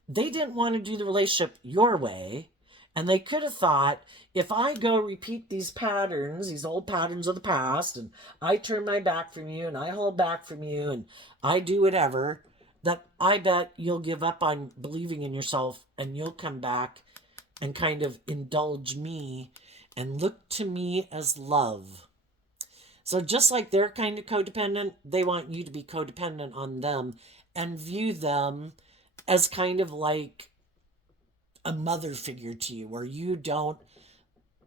they didn't want to do the relationship your way. And they could have thought, if I go repeat these patterns, these old patterns of the past, and I turn my back from you and I hold back from you and I do whatever, that I bet you'll give up on believing in yourself and you'll come back and kind of indulge me and look to me as love. So just like they're kind of codependent, they want you to be codependent on them and view them as kind of like a mother figure to you, where you don't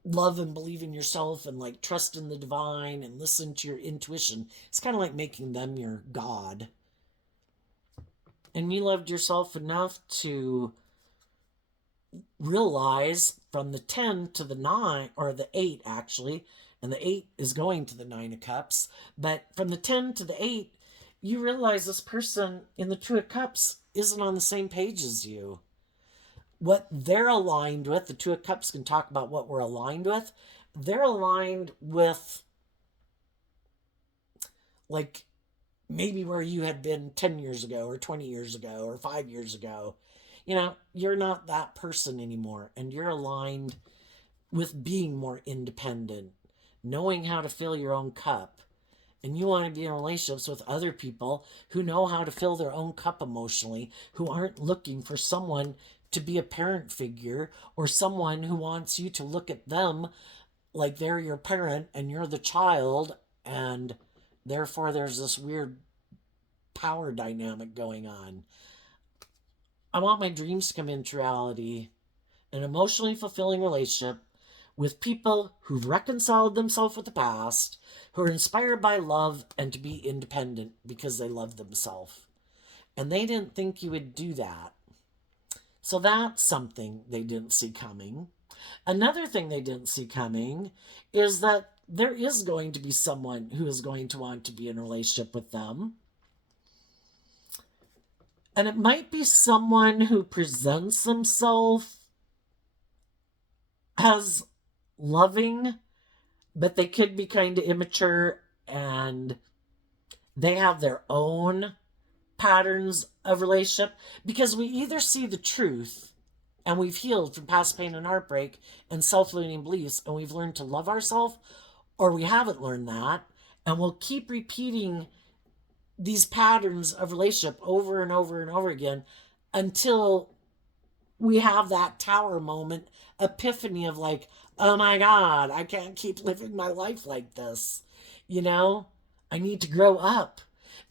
love and believe in yourself and like trust in the divine and listen to your intuition. It's kind of like making them your God. And you loved yourself enough to realize from the 10 to the 9, or the 8 actually, and the 8 is going to the 9 of Cups, but from the 10 to the 8, you realize this person in the 2 of Cups isn't on the same page as you. What they're aligned with, the 2 of Cups can talk about what we're aligned with. They're aligned with like maybe where you had been 10 years ago or 20 years ago or 5 years ago. You're not that person anymore, and you're aligned with being more independent, knowing how to fill your own cup. And you want to be in relationships with other people who know how to fill their own cup emotionally, who aren't looking for someone to be a parent figure or someone who wants you to look at them like they're your parent and you're the child, and therefore there's this weird power dynamic going on. I want my dreams to come into reality, an emotionally fulfilling relationship with people who've reconciled themselves with the past, who are inspired by love and to be independent because they love themselves. And they didn't think you would do that. So that's something they didn't see coming. Another thing they didn't see coming is that there is going to be someone who is going to want to be in a relationship with them. And it might be someone who presents themselves as loving, but they could be kind of immature and they have their own patterns of relationship, because we either see the truth and we've healed from past pain and heartbreak and self-limiting beliefs and we've learned to love ourselves, or we haven't learned that and we'll keep repeating these patterns of relationship over and over and over again until we have that tower moment, epiphany of like, oh my God, I can't keep living my life like this. I need to grow up.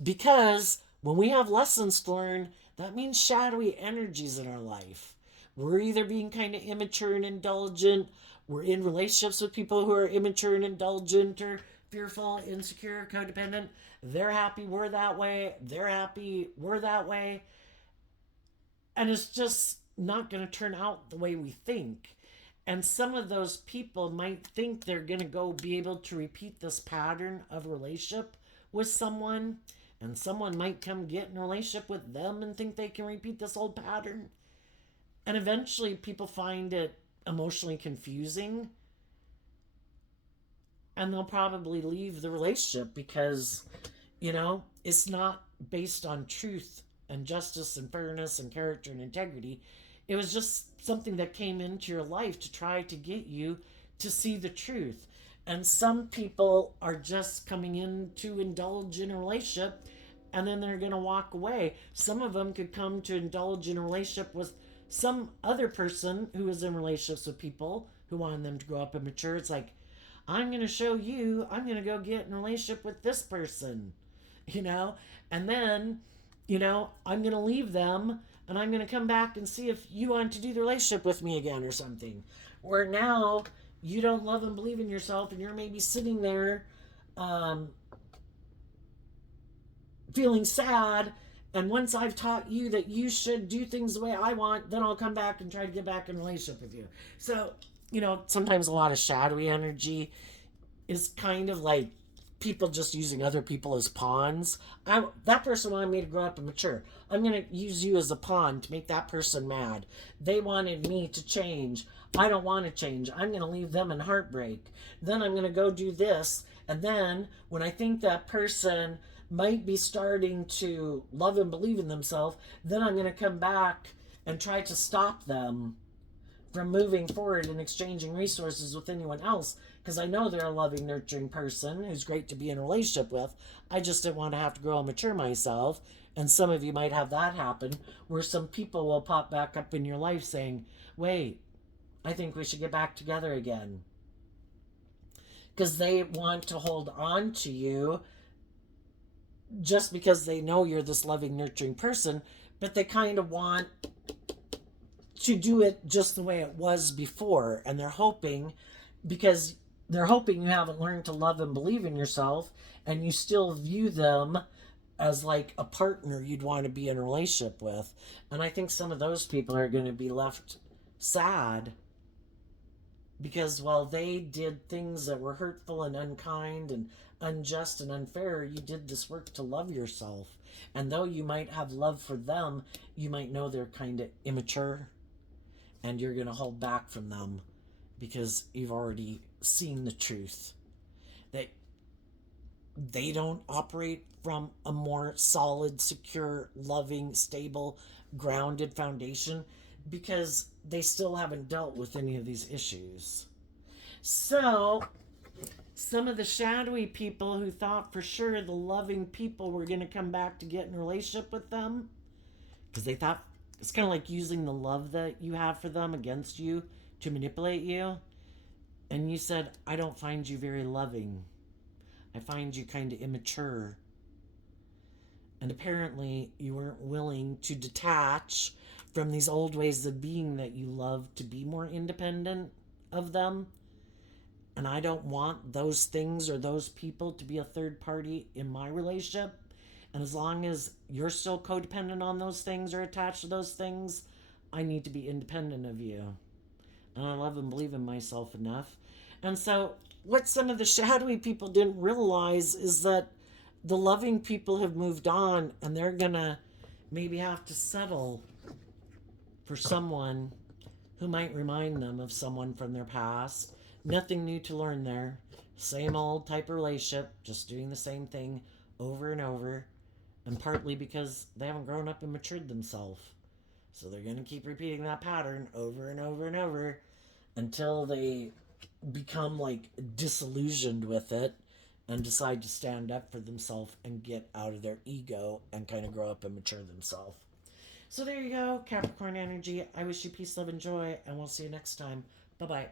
Because when we have lessons to learn, that means shadowy energies in our life. We're either being kind of immature and indulgent, we're in relationships with people who are immature and indulgent or fearful, insecure, codependent. They're happy we're that way. They're happy we're that way. And it's just not going to turn out the way we think. And some of those people might think they're going to go be able to repeat this pattern of relationship with someone. And someone might come get in a relationship with them and think they can repeat this old pattern. And eventually people find it emotionally confusing. And they'll probably leave the relationship because, it's not based on truth and justice and fairness and character and integrity. It was just something that came into your life to try to get you to see the truth. And some people are just coming in to indulge in a relationship and then they're going to walk away. Some of them could come to indulge in a relationship with some other person who is in relationships with people who want them to grow up and mature. It's like, I'm going to show you, I'm going to go get in a relationship with this person, and then, I'm going to leave them and I'm going to come back and see if you want to do the relationship with me again or something. Where now you don't love and believe in yourself and you're maybe sitting there feeling sad And once I've taught you that you should do things the way I want, then I'll come back and try to get back in a relationship with you. So, sometimes a lot of shadowy energy is kind of like people just using other people as pawns. That person wanted me to grow up and mature. I'm going to use you as a pawn to make that person mad. They wanted me to change. I don't want to change. I'm going to leave them in heartbreak. Then I'm going to go do this. And then when I think that person might be starting to love and believe in themselves, then I'm going to come back and try to stop them from moving forward and exchanging resources with anyone else, because I know they're a loving, nurturing person who's great to be in a relationship with. I just didn't want to have to grow and mature myself. And some of you might have that happen, where some people will pop back up in your life saying, wait, I think we should get back together again. Because they want to hold on to you just because they know you're this loving, nurturing person, but they kind of want to do it just the way it was before. And they're hoping, because they're hoping you haven't learned to love and believe in yourself, and you still view them as like a partner you'd want to be in a relationship with. And I think some of those people are going to be left sad because while they did things that were hurtful and unkind and unjust and unfair, you did this work to love yourself. And though you might have love for them, you might know they're kind of immature, and you're going to hold back from them because you've already seen the truth that they don't operate from a more solid, secure, loving, stable, grounded foundation, because they still haven't dealt with any of these issues. So, some of the shadowy people who thought for sure the loving people were going to come back to get in a relationship with them, because they thought it's kind of like using the love that you have for them against you to manipulate you. And you said, I don't find you very loving. I find you kind of immature. And apparently you weren't willing to detach from these old ways of being that you love, to be more independent of them. And I don't want those things or those people to be a third party in my relationship. And as long as you're still codependent on those things or attached to those things, I need to be independent of you. And I love and believe in myself enough. And so what some of the shadowy people didn't realize is that the loving people have moved on, and they're going to maybe have to settle for someone who might remind them of someone from their past. Nothing new to learn there. Same old type of relationship, just doing the same thing over and over. And partly because they haven't grown up and matured themselves. So they're going to keep repeating that pattern over and over and over until they become like disillusioned with it and decide to stand up for themselves and get out of their ego and kind of grow up and mature themselves. So there you go, Capricorn energy. I wish you peace, love, and joy, and we'll see you next time. Bye-bye.